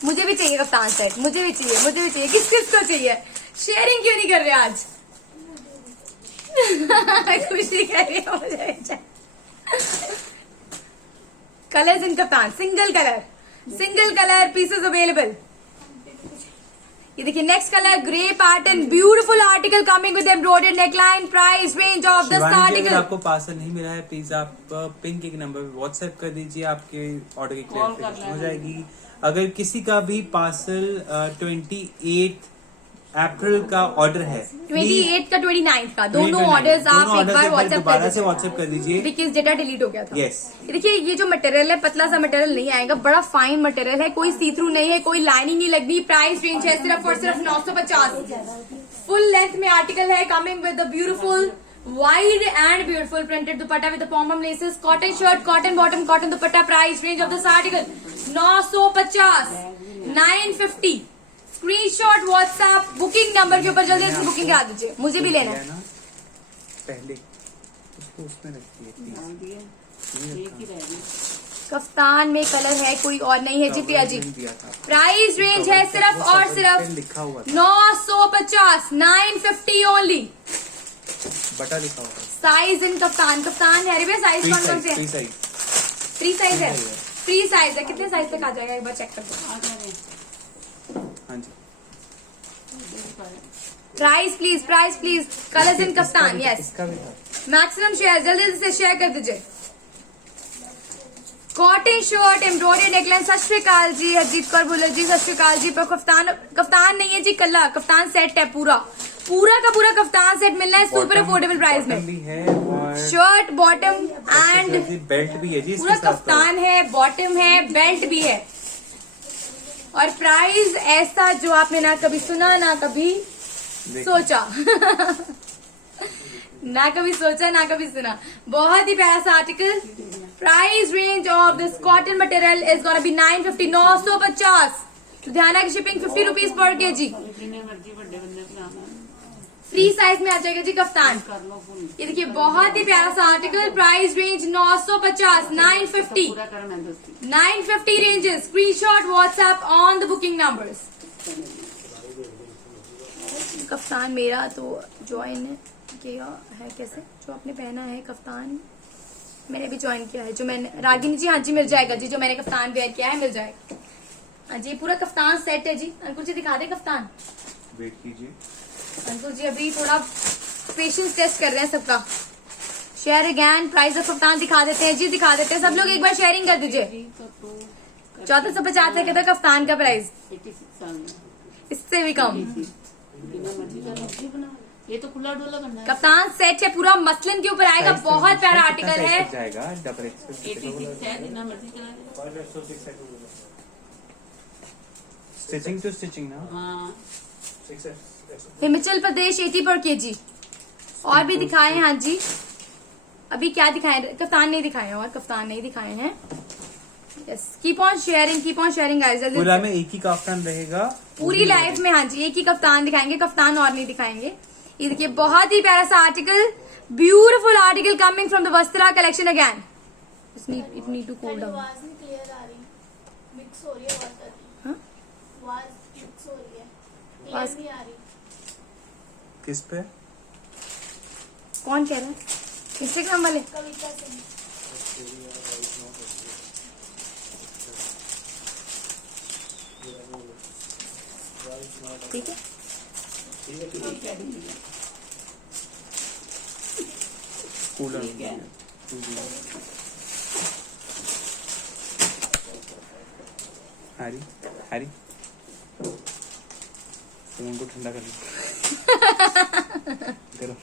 मुझे भी चाहिए कफ्तान सेट, मुझे भी चाहिए, मुझे भी चाहिए। किस किस को चाहिए? शेयरिंग क्यों नहीं कर रहे आज? खुशी कर रही है मुझे। कलर्स इन कप्तान, सिंगल कलर पीसेस अवेलेबल। ये देखिए next colour grey pattern, beautiful article coming with embroidered neckline. Price range of the Shivani ji, अगर आर्टिकल। आपको पार्सल नहीं मिला है प्लीज आप पिन के नंबर पे व्हाट्सएप कर दीजिए, आपके ऑर्डर की कॉल कर क्लैरिफिकेशन हो लेना। जाएगी। अगर किसी का भी पार्सल 28 अप्रैल का ऑर्डर है 28 का 29 का दोनों ऑर्डर्स आप एक बार व्हाट्सएप दोबारा से कर व्हाट्सएप कर दीजिए। बिकॉज डेटा डिलीट हो गया था। Yes. ये देखिए ये जो मटेरियल है पतला सा मटेरियल नहीं आएगा, बड़ा फाइन मटेरियल है, कोई सी थ्रू नहीं है, कोई लाइनिंग नहीं लगनी। प्राइस रेंज है सिर्फ और सिर्फ 950। फुल लेंथ में आर्टिकल है coming with the beautiful wide and beautiful printed dupatta with pom laces, cotton shirt, cotton bottom, cotton dupatta. Price range of this article 950, 950। Screenshot WhatsApp booking number के ऊपर जल्दी से बुकिंग करा दीजिए, मुझे भी लेना है। पहले उसको उसमें रखिए please। डाल दिए, एक ही रह गई। कफ्तान में कलर है कोई और नहीं है जी प्रिया जी। दिया था प्राइस रेंज है सिर्फ और सिर्फ लिखा हुआ था, 950, 950 ओनली। बटा लिखा हुआ था। साइज इन कफ्तान है। अरे साइज कौन कौन से फ्री है? साइज फ्री साइज है, फ्री साइज है। कितने साइज तक आ जाएगा एक बार चेक कर दो। आ जा रहे हैं। हाँ जी। Price please colours in kaftan. Yes, इसका भी था। मैक्सिमम शेयर जल्दी से शेयर कर दीजिए। Cotton shirt embroidery neckline. सत श्री अकाल जी हरजीत कौर भुल्लर जी, सत श्री अकाल जी। पर कफ्तान नहीं है जी, कल्ला कफ्तान सेट है, पूरा का पूरा कफ्तान सेट मिलना है सुपर अफोर्डेबल प्राइस में। भी है और शर्ट बॉटम एंड बेल्ट भी है जी पूरा इसके साथ। कफ्तान है, बॉटम है, बेल्ट भी है। और प्राइस ऐसा जो आपने ना कभी सुना ना कभी सोचा ना कभी सोचा ना कभी सुना। बहुत ही प्यारा सा article. Price range of this cotton material is gonna be 950, 950। Ludhiana की शिपिंग 50 रुपीज पर केजी। जिन्हें मर्जी बड़े बंदे बनाना फ्री साइज में आ जाएगा जी कफ्तान। कर लो फुल। ये देखिए बहुत ही प्यारा सा आर्टिकल। प्राइस रेंज 950, 950, पूरा कर मैं दोस्ती। 950 ranges. Screenshot WhatsApp on the booking numbers. Kaftan मेरा तो ज्वाइन किया है कैसे? जो आपने पहना है कफ्तान मैंने भी ज्वाइन किया है। जो मैंने रागिनी जी, हाँ जी मिल जाएगा जी। जो मैंने कफ्तान वेयर किया है मिल जाएगा। हाँ जी पूरा कफ्तान सेट है जी। अंकुल जी दिखा दे कफ्तान। वेट कीजिए। अंकुल जी अभी थोड़ा पेशेंस टेस्ट कर रहे हैं सबका। Share again price of kaftan दिखा देते हैं जी, दिखा देते हैं। सब लोग एक बार शेयरिंग कर दीजिए। 1450 है कहता कफ्तान का प्राइस, 86 साल में इससे भी कम। जिन्हें मर्जी का मर्जी बना। ये तो खुला डोला बनना है। कफ्तान सेट है पूरा मसलिन के ऊपर आएगा। बहुत प्यारा आर्टिकल है। जाएगा डबल 86 है, जितना मर्जी चला दे। स्टिचिंग टू स्टिचिंग ना। हाँ हिमाचल प्रदेश 80 पर केजी। और भी दिखाए हाँ जी। अभी क्या दिखाए? कफ्तान नहीं दिखाए हैं, और कफ्तान नहीं दिखाए हैं। Yes keep on sharing guys. जल्दी पूरा में एक ही कफ्तान रहेगा पूरी लाइफ में। हाँ जी एक ही कफ्तान दिखाएंगे, कफ्तान और नहीं दिखाएंगे। ये देखिए बहुत ही प्यारा सा article, beautiful article coming from the Vastra collection again. It need to cool down. आवाज नहीं क्लियर आ रही, मिक्स हो रही है बहुत सारी। हाँ? आवाज मिक्स हो रही है, क्लियर आवाज- नहीं आ रही। किस पे? कौन कह रहा है? इंस्टाग्राम वाले? कविता सिंह। ठीक है कूलर ठीक है। हैरी हैरी फोन को ठंडा कर लो। करो।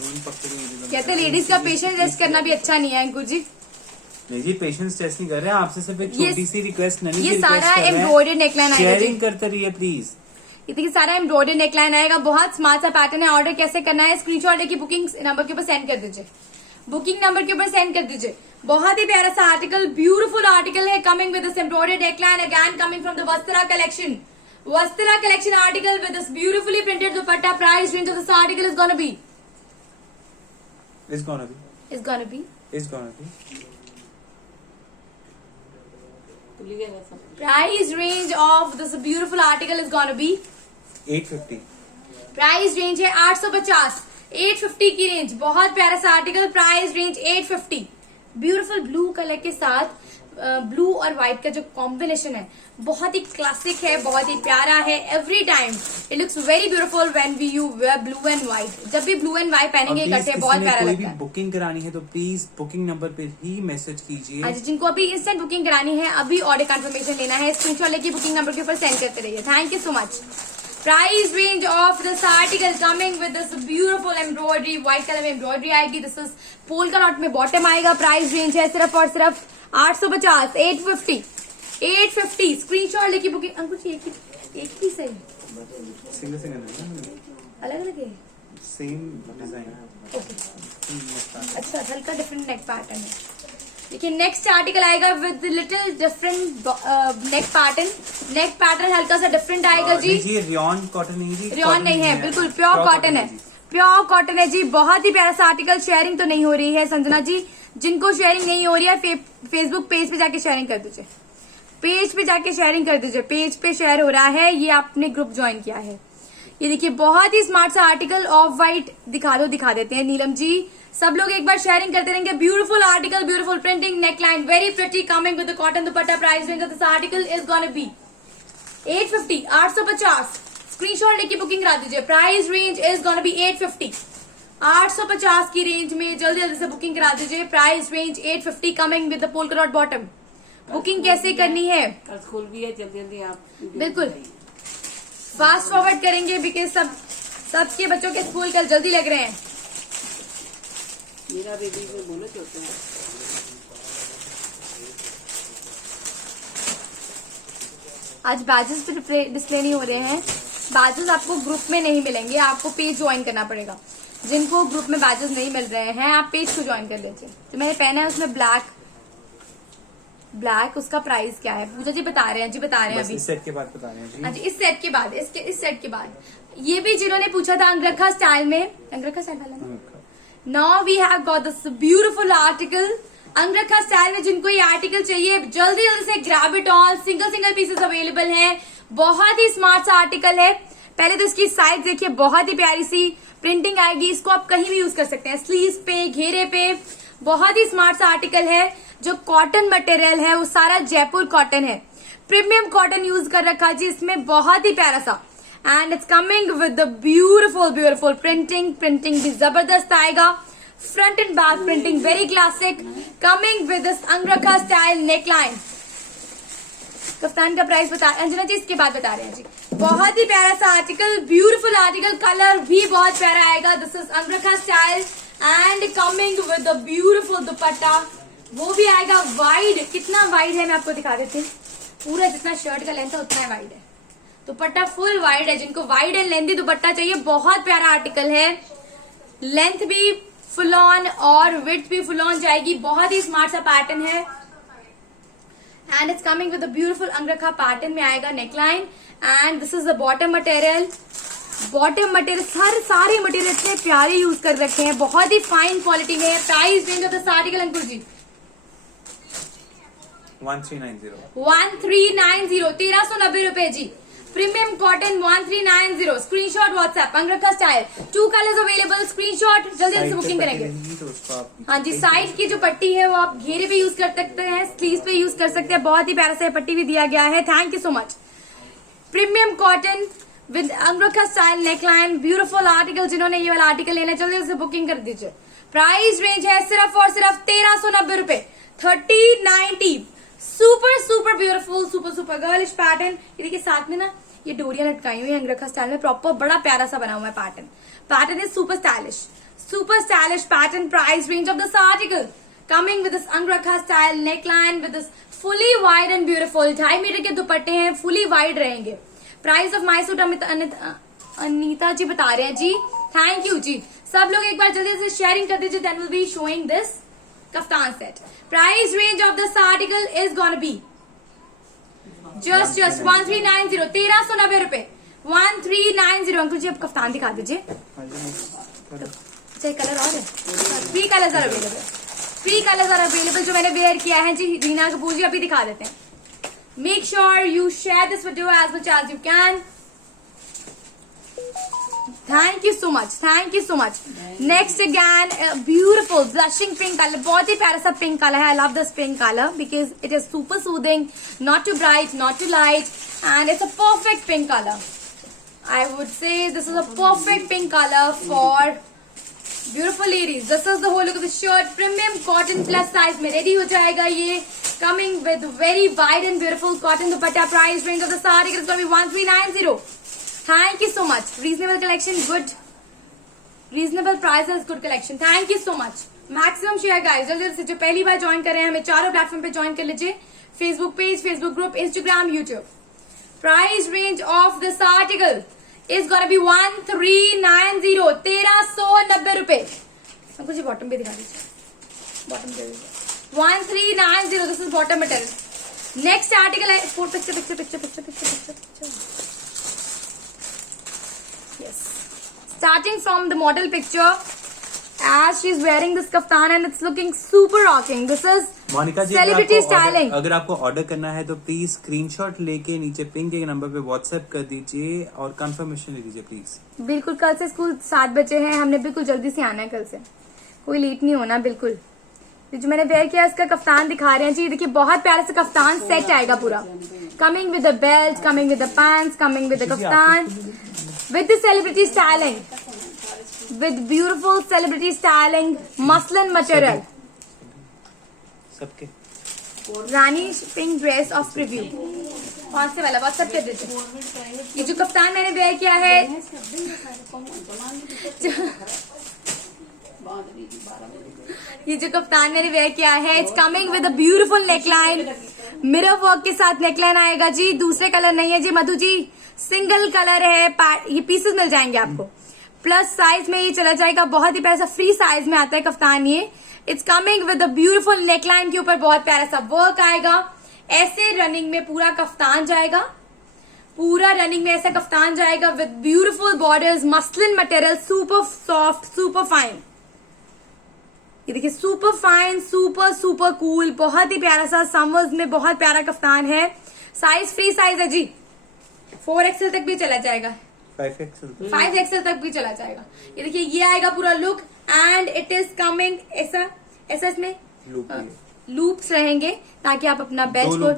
कहते लेडीज का पेशेंस टेस्ट करना भी अच्छा नहीं है अंकुर जी। नहीं जी पेशेंस टेस्ट नहीं कर रहे हैं, आपसे सिर्फ एक ये- छोटी सी रिक्वेस्ट ननी ये सारा एम्ब्रॉयडर्ड नेकलाइन आएगा जी। शेयरिंग करते रहिए प्लीज। ये देखिए सारा एम्ब्रॉयडर्ड नेकलाइन आएगा। बहुत स्मार्ट सा पैटर्न है। ऑर्डर कैसे करना है? स्क्रीनशॉट लेके बुकिंग नंबर के ऊपर सेंड कर दीजिए। बुकिंग नंबर के ऊपर सेंड कर दीजिए। बहुत ही प्यारा सा आर्टिकल, ब्यूटीफुल आर्टिकल है coming with this embroidered neckline again coming from the Vastra collection. Vastila collection article with this beautifully printed dupatta. Price range of this article is gonna be. It's gonna be. Is gonna be. It's gonna be. भूल गया था सब। Price range of this beautiful article is gonna be. 850. Price range है 850, 850 की range. बहुत प्यारा सा article. Price range 850। Beautiful blue colour के साथ ब्लू और व्हाइट का जो कॉम्बिनेशन है बहुत ही क्लासिक है, बहुत ही प्यारा है। Every time it looks very beautiful when we you wear blue and white. जब भी ब्लू एंड व्हाइट पहनेंगे इकट्ठे बहुत प्यारा कोई लगता भी है। बुकिंग करानी है तो प्लीज बुकिंग नंबर पे ही मैसेज कीजिए। अच्छा, जिनको अभी इंस्टेंट बुकिंग करानी है, अभी ऑर्डर कंफर्मेशन लेना है, स्क्रीनशॉट लेके बुकिंग नंबर के ऊपर सेंड करते रहिए। Thank you so much. Price range of this article coming with this beautiful embroidery, white color में embroidery आएगी। This is polka dot में bottom आएगा। प्राइस रेंज है सिर्फ और सिर्फ 850, 850, 850। स्क्रीनशॉट लेके बुकिंग। अंकुश एक ही सही, सिंगल सिंगल अलग अलग है। Same design. ओके, अच्छा, हल्का डिफरेंट नेक पैटर्न है। देखिए नेक्स्ट आर्टिकल आएगा with little different neck pattern. Neck pattern हल्का सा डिफरेंट आएगा जी। ये रियॉन कॉटन नहीं जी, रियॉन नहीं है, बिल्कुल प्योर कॉटन है। प्योर कॉटन है जी। बहुत ही प्यारा सा आर्टिकल। शेयरिंग तो नहीं हो रही है संजना जी। जिनको शेयरिंग नहीं हो रही है फेसबुक पेज पे जाके शेयरिंग कर दीजिए। पेज पे जाके शेयरिंग कर दीजिए। पेज पे शेयर हो रहा है। ये आपने ग्रुप ज्वाइन किया है। ये देखिए बहुत ही स्मार्ट सा आर्टिकल। ऑफ व्हाइट दिखा देते हैं नीलम जी। सब लोग एक बार शेयरिंग करते रहेंगे। Beautiful article, beautiful printing, neckline very pretty, coming with the cotton dupatta. Price range of this article is gonna B 850, 850। Screenshot लेके बुकिंग करा दीजिए। Price range is gonna B 850, 850 की रेंज में जल्दी जल्दी से बुकिंग करा दीजिए। Price range 850 coming with the polka dot bottom. Booking कैसे करनी है? कल स्कूल भी है, जल्दी जल्दी आप बिल्कुल फास्ट फॉरवर्ड करेंगे बिकॉज सबके बच्चों के स्कूल कल जल्दी लग रहे हैं। मेरा बेबी को बोलो छोटे हैं। आज बैजेस पे डिस्प्ले नहीं हो रहे हैं। बैजेस आपको ग्रुप में नहीं मिलेंगे, आपको पेज ज्वाइन करना पड़ेगा। जिनको ग्रुप में बैजेस नहीं मिल रहे हैं आप पेज को ज्वाइन कर लीजिए। तो मैंने पहना है उसमें ब्लैक। उसका प्राइस क्या है? पूजा जी बता रहे हैं जी, बता रहे हैं बस अभी। इस सेट के बाद बता रहे हैं जी। हाँ जी, इस सेट के बाद, इस सेट के बाद। ये भी जिन्होंने पूछा था अंगरखा स्टाइल में, अंगरखा स्टाइल वाला ना। Now we have got this beautiful article angrakha style में। जिनको ये आर्टिकल चाहिए जल्दी जल्दी से grab it all. Single pieces available हैं। बहुत ही स्मार्ट सा आर्टिकल है। पहले तो इसकी साइज देखिए, बहुत ही प्यारी सी प्रिंटिंग आएगी। इसको आप कहीं भी यूज कर सकते हैं, स्लीव्स पे, घेरे पे। बहुत ही स्मार्ट सा आर्टिकल है। जो कॉटन मटेरियल है वो सारा जयपुर कॉटन है। प्रीमियम कॉटन यूज कर रखा जी इसमें, बहुत ही प्यारा सा। And it's coming with the beautiful printing भी जबरदस्त आएगा। Front and back printing very classic, coming with this angrakha style neckline. Kaftan का प्राइस बता अंजना जी, इसके बाद बता रहे हैं जी। बहुत ही प्यारा सा आर्टिकल, ब्यूटीफुल आर्टिकल। कलर भी बहुत प्यारा आएगा। This is अंगरखा style and coming with the beautiful दुपट्टा। वो भी आएगा वाइड। कितना वाइड है मैं आपको दिखा देती हूँ। पूरा जितना शर्ट का लेंथ है उतना ही वाइड है। दुपट्टा फुल वाइड है। जिनको वाइड एंड लेंथी दुपट्टा चाहिए, बहुत प्यारा आर्टिकल है। लेंथ भी फुल ऑन और विड्थ भी फुल ऑन जाएगी। बहुत ही स्मार्ट सा पैटर्न है। And it's coming with the beautiful अंगरखा pattern में आएगा neckline. And this is the bottom material. Bottom material सारे मटेरियल इतने प्यारे यूज कर रखे हैं, बहुत ही फाइन क्वालिटी में है। Price range of this article Ankur ji 1390, 1390, 1390 रुपए जी। Premium cotton 1390। Screenshot WhatsApp angrakha style. 2 colours available. Screenshot जल्दी से बुकिंग करेंगे। तो उसको आप हाँ जी, साइड की जो पट्टी है वो आप घेरे पे यूज कर सकते हैं, स्लीव्स पे यूज कर सकते हैं। बहुत ही प्यारा सा पट्टी भी दिया गया है। Thank you so much. Premium cotton with अंगरखा style neckline, beautiful article. जिन्होंने ये वाला आर्टिकल लेना है जल्दी से बुकिंग कर दीजिए। प्राइस रेंज है सिर्फ और सिर्फ 1390 रुपए, 1390। Super beautiful, super girlish pattern. ये देखिए साथ में ना ये डोरियां लटकाई हुई है अंगरखा स्टाइल में। प्रॉपर बड़ा प्यारा सा बना हुआ है pattern is super stylish pattern. Price range of this article coming with this angrakha style neckline with this fully wide and beautiful. 2.5 metre के दुपट्टे हैं, फुली वाइड रहेंगे। Price of my suit Anita ji बता रहे हैं जी। थैंक यू जी। सब लोग एक बार जल्दी से शेयरिंग कर दीजिए। Then will be showing this kaftan set. Price range of this article is gonna be just 1390, 1390 रुपए, 1390। अंकुल जी अब कफ्तान दिखा दीजिए। अच्छा कलर और है, 3 colours are available, 3 colours are available जो मैंने वेयर किया है जी। रीना कपूर जी अभी दिखा देते हैं। Make sure you share this video as much as you can. Thank you so much, thank you so much. Next again beautiful blushing pink colour, बहुत ही प्यारा सा पिंक कलर है। I love this pink colour because it is super soothing, not too bright, not too light, and it's a perfect pink colour. I would say this is a perfect pink color for beautiful ladies. This is the whole look of the shirt. Premium cotton plus size में ready हो जाएगा ये. Coming with very wide and beautiful cotton dupatta. Price range of the saree is going to be 1390. Thank you so much. Reasonable collection, good. Reasonable prices, good collection. Thank you so much. Maximum share guys. जल्दी से जो पहली बार join कर रहे हैं हमें चारों platform पे ज्वाइन कर लीजिए. Facebook page, Facebook group, Instagram, YouTube. Price range of this article is gonna be 1390, 1390 रुपए। अंकुल जी बॉटम पे दिखा दीजिए, बॉटम पे 1390, this is bottom material. Next article is four picture. Yes, starting from the model picture as she is wearing this kaftan and it's looking super rocking. This is Monika ji celebrity styling. अगर आपको order करना है तो please screenshot लेके नीचे pin के number पे WhatsApp कर दीजिए और कंफर्मेशन ले लीजिए प्लीज। बिल्कुल, कल से स्कूल 7 बजे है, हमने बिल्कुल जल्दी से आना है कल से, कोई लेट नहीं होना बिल्कुल। जो मैंने वेयर किया इसका कफ्तान दिखा रहे हैं जी, देखिए बहुत प्यारा सा कफ्तान सेट आएगा पूरा, coming with the belt, coming with the pants, coming with the kaftan, with the celebrity styling, with beautiful celebrity styling, muslin material. सबके रानी पिंक ड्रेस ऑफ प्रीव्यू, कौन से वाला व्हाट्सएप कर दीजिए। ये जो कफ्तान मैंने वेयर किया है, ये जो कफ्तान मैंने वेयर किया है, it's coming with a beautiful neckline, mirror work के साथ नेकलाइन आएगा जी। दूसरे कलर नहीं है जी मधु जी, सिंगल कलर है। ये पीसेस मिल जाएंगे आपको, प्लस साइज में ये चला जाएगा, बहुत ही प्यारा सा फ्री साइज में आता है कफ्तान ये। It's coming with a beautiful neckline के ऊपर बहुत प्यारा सा वर्क आएगा। ऐसे रनिंग में पूरा कफ्तान जाएगा, पूरा रनिंग में ऐसा कफ्तान जाएगा with beautiful borders, muslin material, super soft, super fine. ये देखिए super fine, super super cool, बहुत ही प्यारा सा समर्स में बहुत प्यारा कफ्तान है। साइज फ्री साइज है जी, 4XL तक भी चला जाएगा, 5XL तक भी चला जाएगा। ये देखिए ये आएगा पूरा look and it is coming ऐसा इसमें लूप्स रहेंगे ताकि आप अपना बेल्ट को,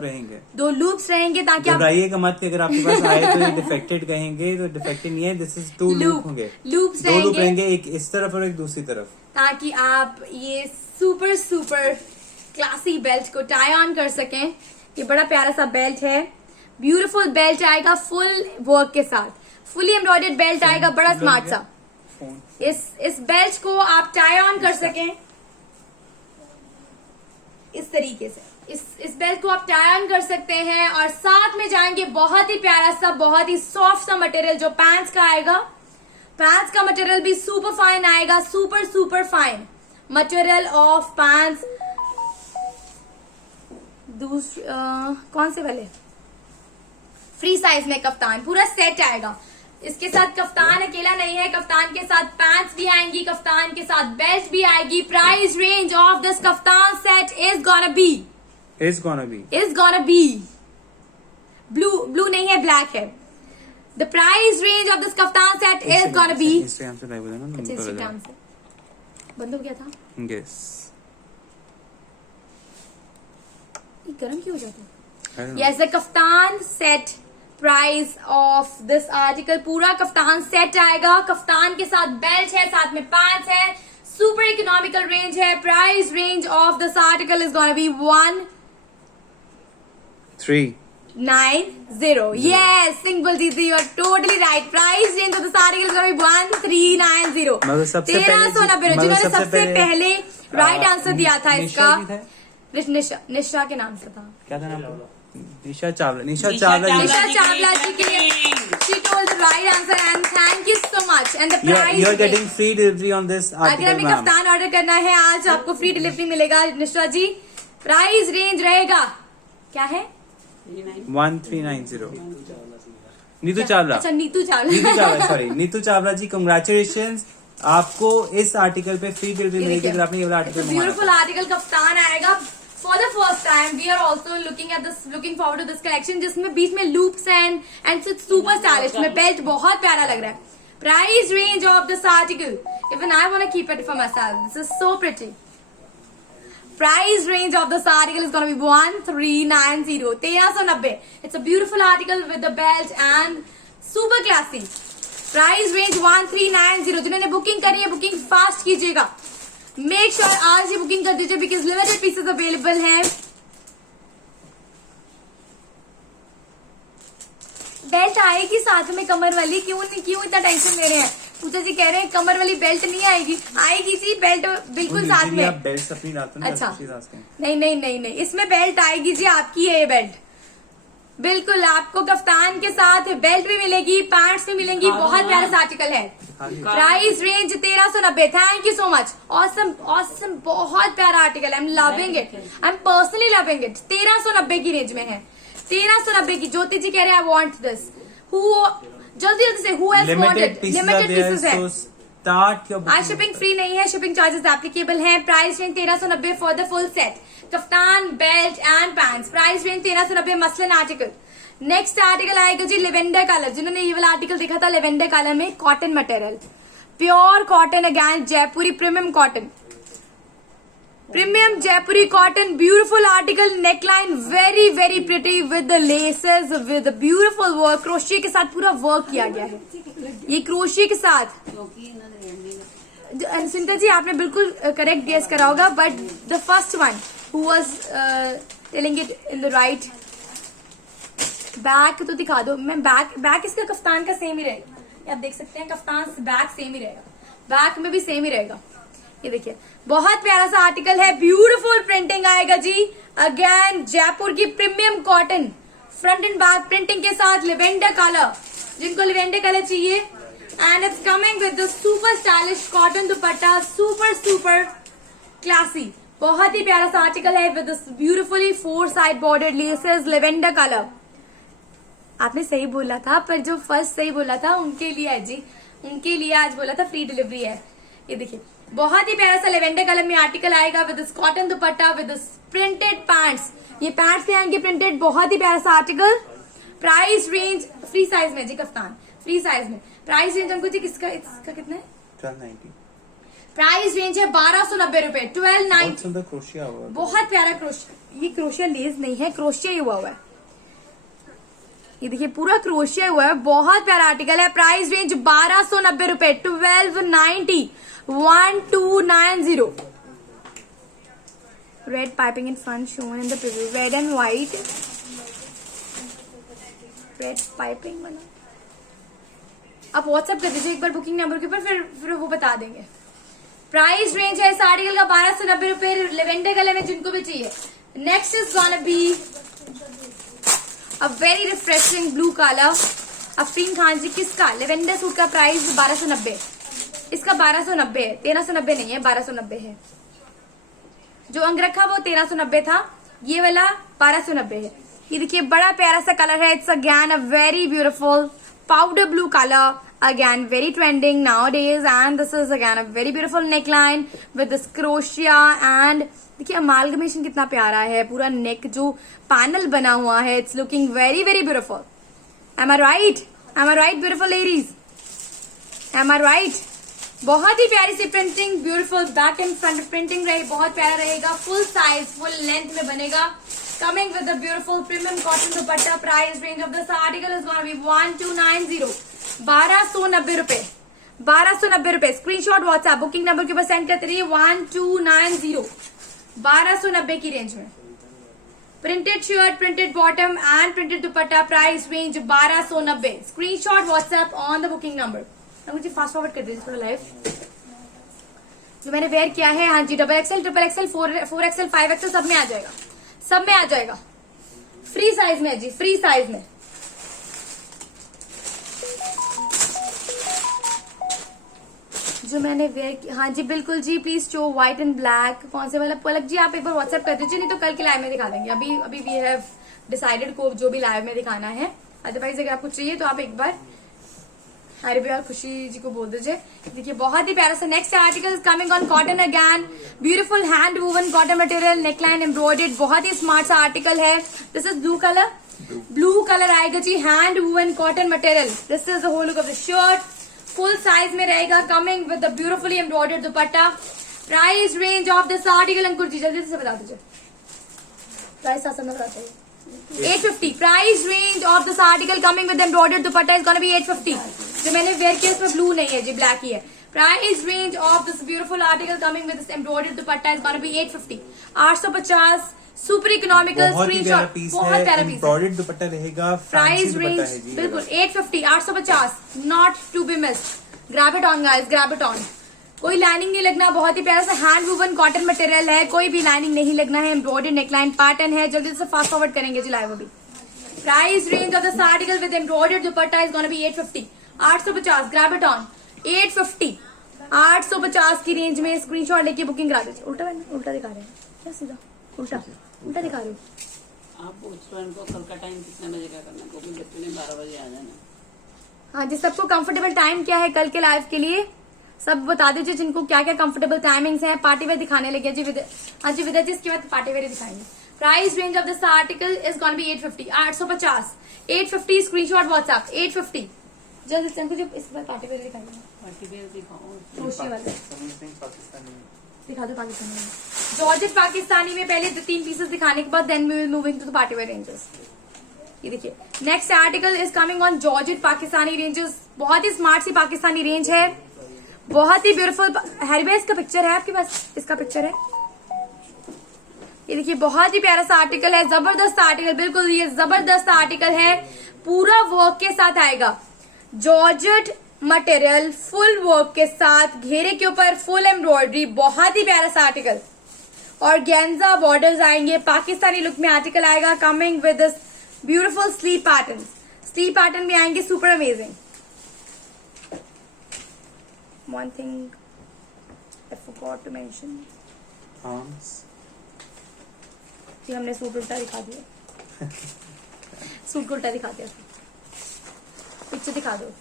2 लूप्स रहेंगे ताकि आप घबराइएगा मत कि अगर आपके पास आए तो डिफेक्टेड कहेंगे, तो डिफेक्टेड नहीं है, दिस इज 2 लूप होंगे, लूप्स 2 लूप रहेंगे, एक इस तरफ और एक दूसरी तरफ, ताकि आप ये सुपर सुपर क्लासी बेल्ट को टाई ऑन कर सकें। ये बड़ा प्यारा सा बेल्ट है, ब्यूटीफुल बेल्ट आएगा फुल वर्क के साथ, फुली एम्ब्रॉयडर्ड बेल्ट आएगा, बड़ा स्मार्ट सा। इस बेल्ट को आप टाई ऑन कर सकें इस तरीके से, इस बेल्ट को आप टाई ऑन कर सकते हैं और साथ में जाएंगे बहुत ही प्यारा सा, बहुत ही सॉफ्ट सा मटेरियल जो पैंट्स का आएगा। पैंट्स का मटेरियल भी सुपर फाइन आएगा, super super fine material of pants. दूसरी कौन से वाले, फ्री साइज में कफ्तान पूरा सेट आएगा। इसके साथ कफ्तान अकेला नहीं है, कफ्तान के साथ पैंट्स भी आएंगी, कफ्तान के साथ बेल्ट भी आएगी। Price range of this kaftan set is gonna B blue नहीं है, ब्लैक है। The price range of this kaftan set is gonna B, Instagram से लाइव होगा ना, इंस्टाग्राम से बंद हो गया था, यस। ये गर्म क्यों हो जाता है? Yes, the kaftan set price of this article, पूरा कफ्तान सेट आएगा, कफ्तान के साथ बेल्ट है, साथ में पैंट्स है, सुपर इकोनॉमिकल रेंज है। Price range of this article is gonna be 1390। Yes, simple दीदी, you are totally right. Price range of this article is gonna be 1390, 1390। जिन्होंने सबसे पहले राइट आंसर दिया था इसका, निशा के नाम से था, क्या था नाम? निशा चावला जी के लिए she told the right answer and thank you so much and the price you're getting free delivery on this article, अगर हमें कफ्तान ऑर्डर करना है आज आपको फ्री डिलीवरी मिलेगा निशा जी। प्राइस रेंज रहेगा क्या है? 1390। नीतू चावला। अच्छा नीतू चावला। नीतू चावला, सॉरी नीतू चावला जी, कंग्रेचुलेशन। आपको इस आर्टिकल पे फ्री डिलीवरी मिलेगी अगर आपने ये वाला आर्टिकल मंगाया। ब्यूटीफुल आर्टिकल कफ्तान आएगा for the first time. We are also looking forward to this collection, जिसमें बीच में लूप्स एंड सुपर स्टाइलिश में बेल्ट बहुत प्यारा लग रहा है। Price range of this article, even I want to keep it for my self, this is so pretty. Price range of this article is going to be 1390, 1390. It's a beautiful article with the belt and super classy. Price range 1390. जिन्होंने booking करी है booking fast कीजिएगा, make sure आज ही booking कर दीजिए because limited pieces available हैं। Belt आएगी साथ में कमर वाली, क्यों इतना टेंशन ले रहे हैं? पूजा जी कह रहे हैं कमर वाली बेल्ट नहीं आएगी। आएगी जी बेल्ट बिल्कुल साथ में। आप बेल्ट अपनी लाते हैं। अच्छा नहीं, इसमें बेल्ट आएगी जी, आपकी है ये बेल्ट। बिल्कुल आपको कफ्तान के साथ बेल्ट भी मिलेगी, पैंट्स भी मिलेंगी। बहुत प्यारा सा आर्टिकल है। Price range 1390। Thank you so much. Awesome awesome, बहुत प्यारा article. I am loving it, I am personally loving it. 1390 की रेंज में है, 1390 की। ज्योति जी कह रहे हैं आई वांट दिस। जल्दी से who has wanted? Limited pieces है। स्टार्ट योर आज शिपिंग फ्री नहीं है, शिपिंग चार्जेस एप्लीकेबल हैं। Price range 1390 for the full set, kaftan belt and pants. Price range 1390, मसलन आर्टिकल। नेक्स्ट आर्टिकल आएगा जी लेवेंडर कलर। जिन्होंने ये वाला आर्टिकल देखा था लेवेंडर कलर में, cotton material, pure cotton, again Jaipuri premium cotton, premium Jaipuri cotton. Beautiful article, neckline very very pretty with the laces, with beautiful work. Crochet के साथ पूरा वर्क किया गया है, ये क्रोशिया के साथ। सुनीता जी आपने बिल्कुल करेक्ट गेस करा होगा, but the first one who was telling it in the right. Back तो दिखा दो। मैं बैक इसका कफ्तान का सेम ही रहेगा, आप देख सकते हैं कफ्तान बैक सेम ही रहेगा, बैक में भी सेम ही रहेगा। ये देखिए बहुत प्यारा सा आर्टिकल है, ब्यूटीफुल प्रिंटिंग आएगा जी। अगेन जयपुर की premium cotton, front and back printing के साथ लेवेंडर कलर, जिनको लेवेंडर कलर चाहिए। And it's coming with the super stylish cotton dupatta, super classy. बहुत ही प्यारा सा आर्टिकल है with beautifully 4 side border laces, lavender colour. आपने सही बोला था, पर जो फर्स्ट सही बोला था उनके लिए है जी, उनके लिए आज बोला था फ्री डिलीवरी है। ये देखिए बहुत ही प्यारा सा लेवेंडर कलर में आर्टिकल आएगा with cotton dupatta, with printed pants. ये पैंट्स भी आएंगे प्रिंटेड, बहुत ही प्यारा सा article. Price range free size में जी, कफ्तान फ्री साइज में। प्राइस रेंज हमको जी इसका कितना है? 1290। प्राइस रेंज है 1290 रुपए, 1290। क्रोशिया हुआ है, बहुत प्यारा क्रोशिया। ये क्रोशिया लेस नहीं है, क्रोशिया ही हुआ है। ये देखिए पूरा क्रोशिया हुआ है, बहुत प्यारा आर्टिकल है। प्राइस रेंज 1290 रुपए, 1290, 1290। Red piping in front shown in the preview, red and white, red piping बना। आप व्हाट्सएप कर दीजिए एक बार बुकिंग नंबर के ऊपर, फिर वो बता देंगे। प्राइस रेंज है इस आर्टिकल का 1290 रुपए, लेवेंडर कलर में जिनको भी चाहिए। Next is gonna be a very refreshing blue colour. Afreen Khan ji किसका? लेवेंडर सूट का प्राइस 1290, इसका 1290 है, 1390 नहीं है, 1290 है। जो अंगरखा वो 1390 था, ये वाला 1290 है। ये देखिए बड़ा प्यारा सा कलर है, it's again a very beautiful powder blue colour, again very trending nowadays, and this is again a very beautiful neckline with this crochet। and देखिए अमालगमेशन कितना प्यारा है, पूरा नेक जो पैनल बना हुआ है, it's looking very very beautiful. am I right beautiful ladies? am I right? बहुत ही प्यारी सी printing, beautiful back and front printing रही, बहुत प्यारा रहेगा। फुल साइज फुल लेंथ में बनेगा, coming with the beautiful premium cotton dupatta. Price range of this article is gonna B 1290, 1290 रुपए, 1290 रुपए। स्क्रीनशॉट व्हाट्सएप बुकिंग नंबर के ऊपर सेंड करते रहिए, 1290, 1290 की रेंज में। Printed shirt, printed bottom and printed dupatta, price range 1290। Screenshot WhatsApp on the booking number. मुझे fast forward कर दीजिए थोड़ा लाइव। जो मैंने वेयर किया है, हाँ जी, XXL, XXL, 4XL, 5XL सब में आ जाएगा, सब में आ जाएगा। फ्री साइज में है जी, फ्री साइज में। जो मैंने वेयर किया, हाँ जी बिल्कुल जी, please show white and black. कौन से वाला? पलक जी आप एक बार व्हाट्सएप कर दीजिए, नहीं तो कल के लाइव में दिखा देंगे। अभी वी हैव डिसाइडेड को जो भी लाइव में दिखाना है। अदरवाइज अगर आपको चाहिए तो आप एक बार हरी भैया और खुशी जी को बोल दीजिए। देखिए बहुत ही प्यारा सा next article coming on cotton again, beautiful hand woven cotton material, neckline embroidered, बहुत ही स्मार्ट सा आर्टिकल है। This is blue colour, blue colour आएगा जी, hand woven cotton material. This is the whole look of the shirt, full size में रहेगा, coming with the beautifully embroidered dupatta. Price range of this article Ankur ji जल्दी से बता दीजिए, price साथ में बताते हैं। 850 price range of this article coming with embroidered dupatta is gonna B 850। जो मैंने वेयर किया उसमें ब्लू नहीं है जी, ब्लैक ही है। Price range of this beautiful article coming with this embroidered dupatta is gonna B 850। 850 super economical screenshot, बहुत प्यारा piece. Embroidered दुपट्टा रहेगा, प्राइस रेंज बिल्कुल 850, 850 not to be missed. Grab it on guys, grab it on. कोई lining नहीं लगना, बहुत ही प्यारा सा हैंड वूवन कॉटन मटेरियल है, कोई भी लाइनिंग नहीं लगना है, एम्ब्रॉयडर्ड नेकलाइन पैटर्न है। जल्दी से फास्ट फॉरवर्ड करेंगे जी लाइव अभी। Price range of this article with embroidered dupatta is gonna B 850। 850 grab it on 850। 850 की रेंज में स्क्रीनशॉट लेके बुकिंग करा दीजिए। उल्टा उल्टा दिखा रहे हैं क्या, सीधा उल्टा उल्टा दिखा रहे हो। आप पूछ लो इनको कल का टाइम कितने बजे का करना है, क्योंकि बच्चों ने 12 बजे आ जाना। हाँ जी, सबको कंफर्टेबल टाइम क्या है कल के लाइव के लिए सब बता दीजिए, जिनको क्या क्या कंफर्टेबल टाइमिंग्स हैं। पार्टी वेयर दिखाने लगे जी हाँ जी विद्या जी, इसके बाद पार्टी वेयर दिखाएंगे। Price range of this article is gonna B 850। 850 850 screenshot WhatsApp 850। जल्दी से कुछ इसके बाद पार्टी वेयर दिखाएंगे। पार्टी वेयर दिखाओ, क्रोशिया वाले दिखा दो पाकिस्तानी में। जॉर्जेट पाकिस्तानी में पहले 3 पीसेस दिखाने के बाद then we will moving to the party wear ranges. ये देखिए next article is coming on georgette Pakistani ranges, बहुत ही स्मार्ट सी पाकिस्तानी रेंज है, बहुत ही ब्यूटीफुल। हैरी भाई इसका पिक्चर है आपके पास, इसका पिक्चर है। ये देखिए बहुत ही प्यारा सा आर्टिकल है, जबरदस्त आर्टिकल, बिल्कुल ये जबरदस्त आर्टिकल है, पूरा वर्क के साथ आएगा। जॉर्जेट मटेरियल फुल वर्क के साथ, घेरे के ऊपर फुल एम्ब्रॉयडरी, बहुत ही प्यारा सा आर्टिकल। और गेंजा बॉर्डर्स आएंगे, पाकिस्तानी लुक में आर्टिकल आएगा, coming with this beautiful sleeve pattern. Sleeve pattern भी आएंगे super amazing. One thing I forgot to mention. कि हमने सूट उल्टा दिखा दिया। सूट को उल्टा दिखा दिया। पिक्चर दिखा दो।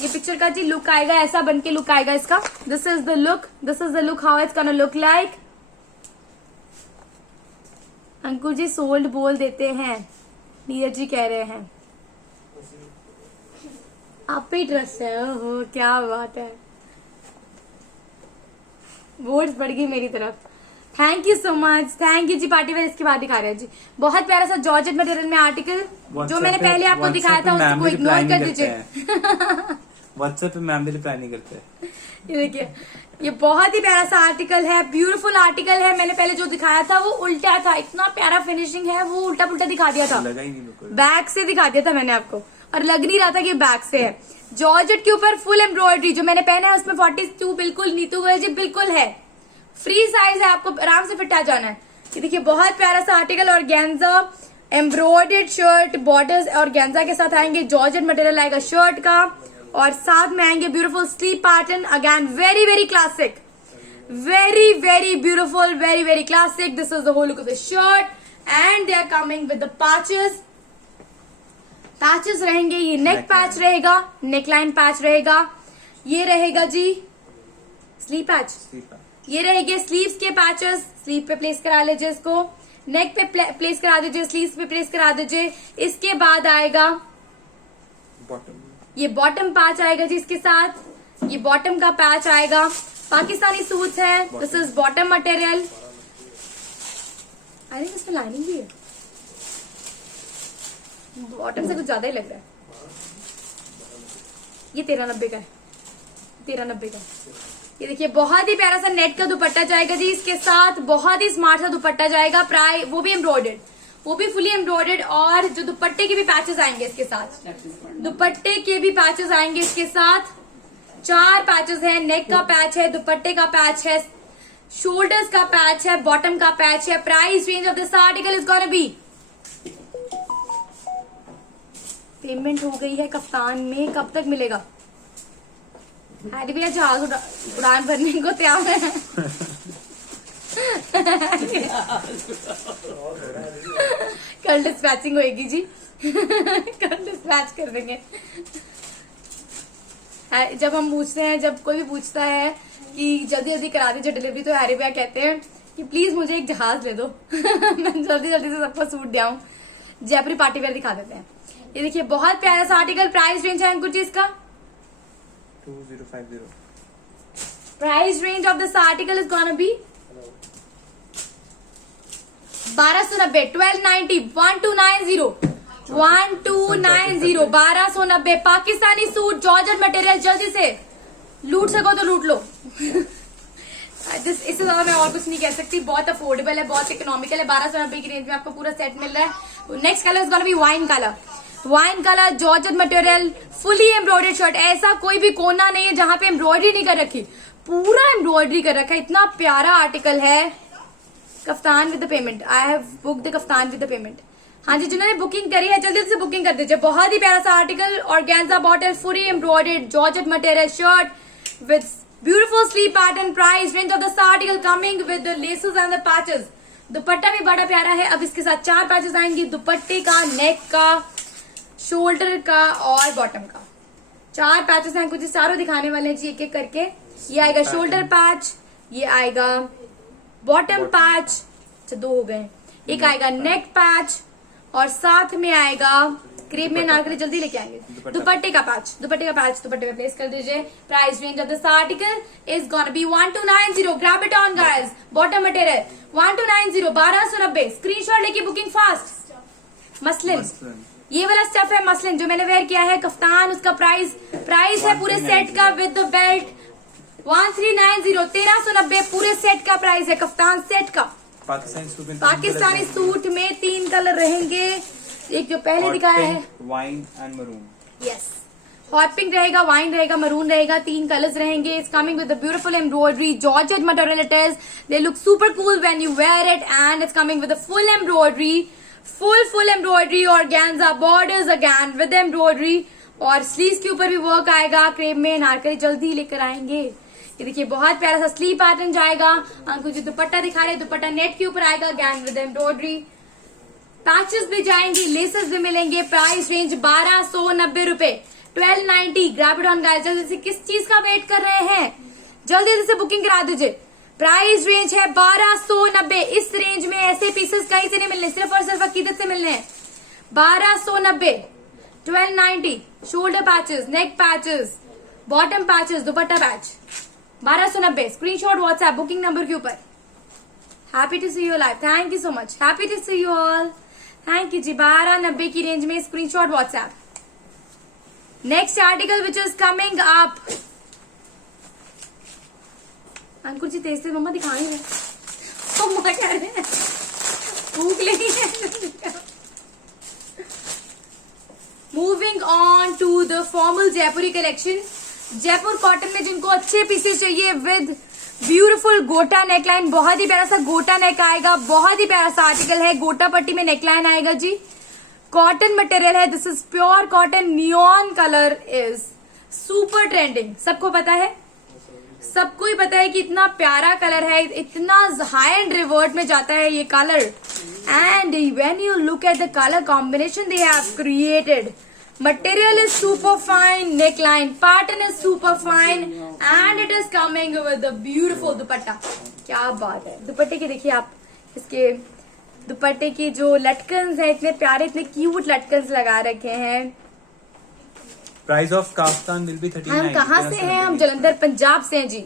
ये पिक्चर का जी लुक आएगा, ऐसा बन के लुक आएगा इसका। This is the look, this is the look how it's gonna look like. Ankur ji sold बोल देते हैं, नीरज जी कह रहे हैं। आप पे ट्रस्ट है, ओहो क्या बात है, वोट्स बढ़ गई मेरी तरफ। Thank you so much, thank you जी। पार्टी वेयर इसके बाद दिखा रहे हैं जी, बहुत प्यारा सा जॉर्जेट मटेरियल में आर्टिकल, जो मैंने पहले आपको दिखाया था उसको इग्नोर कर दीजिए। व्हाट्सएप पे मैम भी रिप्लाई नहीं करते। ये देखिए ये बहुत ही प्यारा सा आर्टिकल है, ब्यूटीफुल आर्टिकल है। मैंने पहले जो दिखाया था वो उल्टा था, इतना प्यारा फिनिशिंग है, वो उल्टा पुल्टा दिखा दिया था, लगा ही नहीं बिल्कुल, बैक से दिखा दिया था मैंने आपको, और लग नहीं रहा था कि बैक से है। जॉर्जेट के ऊपर फुल एम्ब्रॉयडरी, जो मैंने पहना है उसमें 42 बिल्कुल नीतू जी बिल्कुल है, फ्री साइज है, आपको आराम से फिट आ जाना है। ये देखिए बहुत प्यारा सा आर्टिकल, और गेंजा एम्ब्रॉयडर्ड शर्ट, बॉर्डर्स और गेंजा के साथ आएंगे। जॉर्जेट मटेरियल आएगा शर्ट का, और साथ में आएंगे beautiful sleeve pattern, again very very classic, very very beautiful, very very classic. This is the whole look of the shirt and they are coming with the patches. Patches रहेंगे, ये neck patch रहेगा, neckline patch रहेगा, ये रहेगा जी sleeve patch, ये रहेंगे sleeves के patches. Sleeve पे प्लेस करा लीजिए इसको, नेक पे प्लेस करा दीजिए, स्लीव्स पे प्लेस करा दीजिए। इसके बाद आएगा बॉटम, ये बॉटम पैच आएगा जी इसके साथ, ये बॉटम का पैच आएगा। पाकिस्तानी सूट्स है, this is bottom material. I think इसमें लाइनिंग भी है, बॉटम से कुछ ज्यादा ही लग रहा है। ये 1390 का है, 1390 का। ये देखिए बहुत ही प्यारा सा नेट का दुपट्टा जाएगा जी इसके साथ, बहुत ही स्मार्ट सा दुपट्टा जाएगा। प्राइस वो भी एम्ब्रॉयडर्ड, वो भी फुली एम्ब्रॉयडर्ड, और जो दुपट्टे के भी पैचेस आएंगे इसके साथ, दुपट्टे के भी पैचेस आएंगे इसके साथ। 4 पैचेस हैं, नेक का पैच है, दुपट्टे का पैच है, शोल्डर्स का पैच है, बॉटम का पैच है। Price range of this article is gonna B, payment हो गई है कप्तान में, कब तक मिलेगा? हैरी भैया जहाज उड़ान भरने को तैयार है। कल डिस्पैचिंग होएगी जी। कल डिस्पैच कर देंगे। जब हम पूछते हैं, जब कोई भी पूछता है कि जल्दी जल्दी करा दीजिए डिलीवरी, तो हैरी भैया कहते हैं कि प्लीज मुझे एक जहाज ले दो। मैं जल्दी जल्दी से सबको सूट दियाऊं। जयपुरी पार्टी वेयर दिखा देते हैं। ये देखिए बहुत प्यारा सा आर्टिकल। प्राइस रेंज है अंकुर जी इसका 2050। Price range of this article is gonna B 1290, 1290, 1290, 1290, 1290। Pakistani suit georgette material, जल्दी से लूट सको तो लूट लो। इससे ज्यादा मैं और कुछ नहीं कह सकती। बहुत अफोर्डेबल है, बहुत इकोनॉमिकल है। 1290 की रेंज में आपको पूरा सेट मिल रहा है। Next colour is gonna B wine colour. Wine colour georgette material, fully embroidered shirt. ऐसा कोई भी कोना नहीं है जहां पे एम्ब्रॉयडरी नहीं कर रखी, पूरा एम्ब्रॉयडरी कर रखा है। इतना प्यारा आर्टिकल है। Kaftan with the payment, I have book the kaftan with the payment. हाँ जी, जिन्होंने बुकिंग करी है जल्दी से बुकिंग कर दीजिए। बहुत ही प्यारा सा article, organza bottle, fully embroidered georgette material shirt with beautiful sleeve pattern. Price range of the article coming with the laces and the patches. दुपट्टा भी बड़ा प्यारा है। अब इसके साथ 4 पैचेस आएंगे, दुपट्टे का, नेक का, शोल्डर का और बॉटम का। 4 पैचेस हैं, कुछ चारों दिखाने वाले हैं जी एक एक करके। ये आएगा शोल्डर पैच, ये आएगा बॉटम पैच, अच्छा 2 हो गए। एक आएगा नेक पैच और साथ में आएगा क्रीम में नारकली, जल्दी लेके आएंगे। दुपट्टे का पैच, दुपट्टे का पैच दुपट्टे में प्लेस कर दीजिए। Price range of this article is gonna B 1290। Grab it on guys. Bottom material 1290, 1290। Screenshot लेके बुकिंग फास्ट। मसलिन, ये वाला स्टफ है मसलिन जो मैंने वेयर किया है। कफ्तान, उसका प्राइस है पूरे सेट का विद द बेल्ट 1390, 1390 पूरे सेट का प्राइस है। कफ्तान सेट का पाकिस्तानी सूट में 3 कलर रहेंगे। एक जो पहले दिखाया है wine and maroon, yes, hot pink रहेगा, वाइन रहेगा, मरून रहेगा, 3 कलर्स रहेंगे। It's coming with the beautiful embroidery georgette material it is. They look super cool when you wear it and it's coming with full embroidery, full embroidery, organza borders again with embroidery और sleeves के ऊपर भी work आएगा। Crepe में नारकली जल्दी लेकर आएंगे। ये देखिए बहुत प्यारा सा स्लीव पैटर्न जाएगा। अंकुर जी दुपट्टा दिखा रहे, दुपट्टा नेट के ऊपर आएगा अगेन विद एम्ब्रॉयडरी। पैचेस भी जाएंगे, लेसेस भी मिलेंगे। प्राइस रेंज 1290 रुपए, 1290। Grab it on guys. जल्दी से किस चीज का वेट कर रहे हैं, जल्दी से बुकिंग करा दीजिए। प्राइस रेंज है 1290। इस रेंज में ऐसे पीसेस कहीं से नहीं मिलने, सिर्फ और सिर्फ अकीदत से मिलने हैं। 1290, 1290। Shoulder patches, neck patches, bottom patches, dupatta patch 1290। Screenshot WhatsApp booking number के ऊपर। Happy to see you live, thank you so much, happy to see you all, thank you जी। 1290 की रेंज में screenshot WhatsApp. Next article which is coming up. Ankur ji तेज से मम्मा दिखानी है, मम्मा कह रहे हैं भूख लगी है। Moving on to the formal Jaipuri collection. Jaipur cotton में जिनको अच्छे पीसेस चाहिए विद ब्यूटीफुल गोटा नेकलाइन, बहुत ही प्यारा सा गोटा नेक आएगा। बहुत ही प्यारा सा आर्टिकल है, गोटा पट्टी में नेकलाइन आएगा जी। कॉटन मटेरियल है, this is pure cotton. Neon colour is super trending, सबको पता है, सबको ही पता है कि इतना प्यारा कलर है, इतना हाई एंड रिवर्ट में जाता है ये colour. And when you look at the colour combination they have created, material is super fine, neckline pattern is super fine and it is coming with a beautiful दुपट्टा। क्या बात है, दुपट्टे की देखिए आप, इसके दुपट्टे की जो लटकन्स हैं इतने प्यारे, इतने क्यूट लटकन्स लगा रखे हैं। Price of kaftan will be 39। हम कहाँ से हैं, हम जलंधर पंजाब से हैं जी,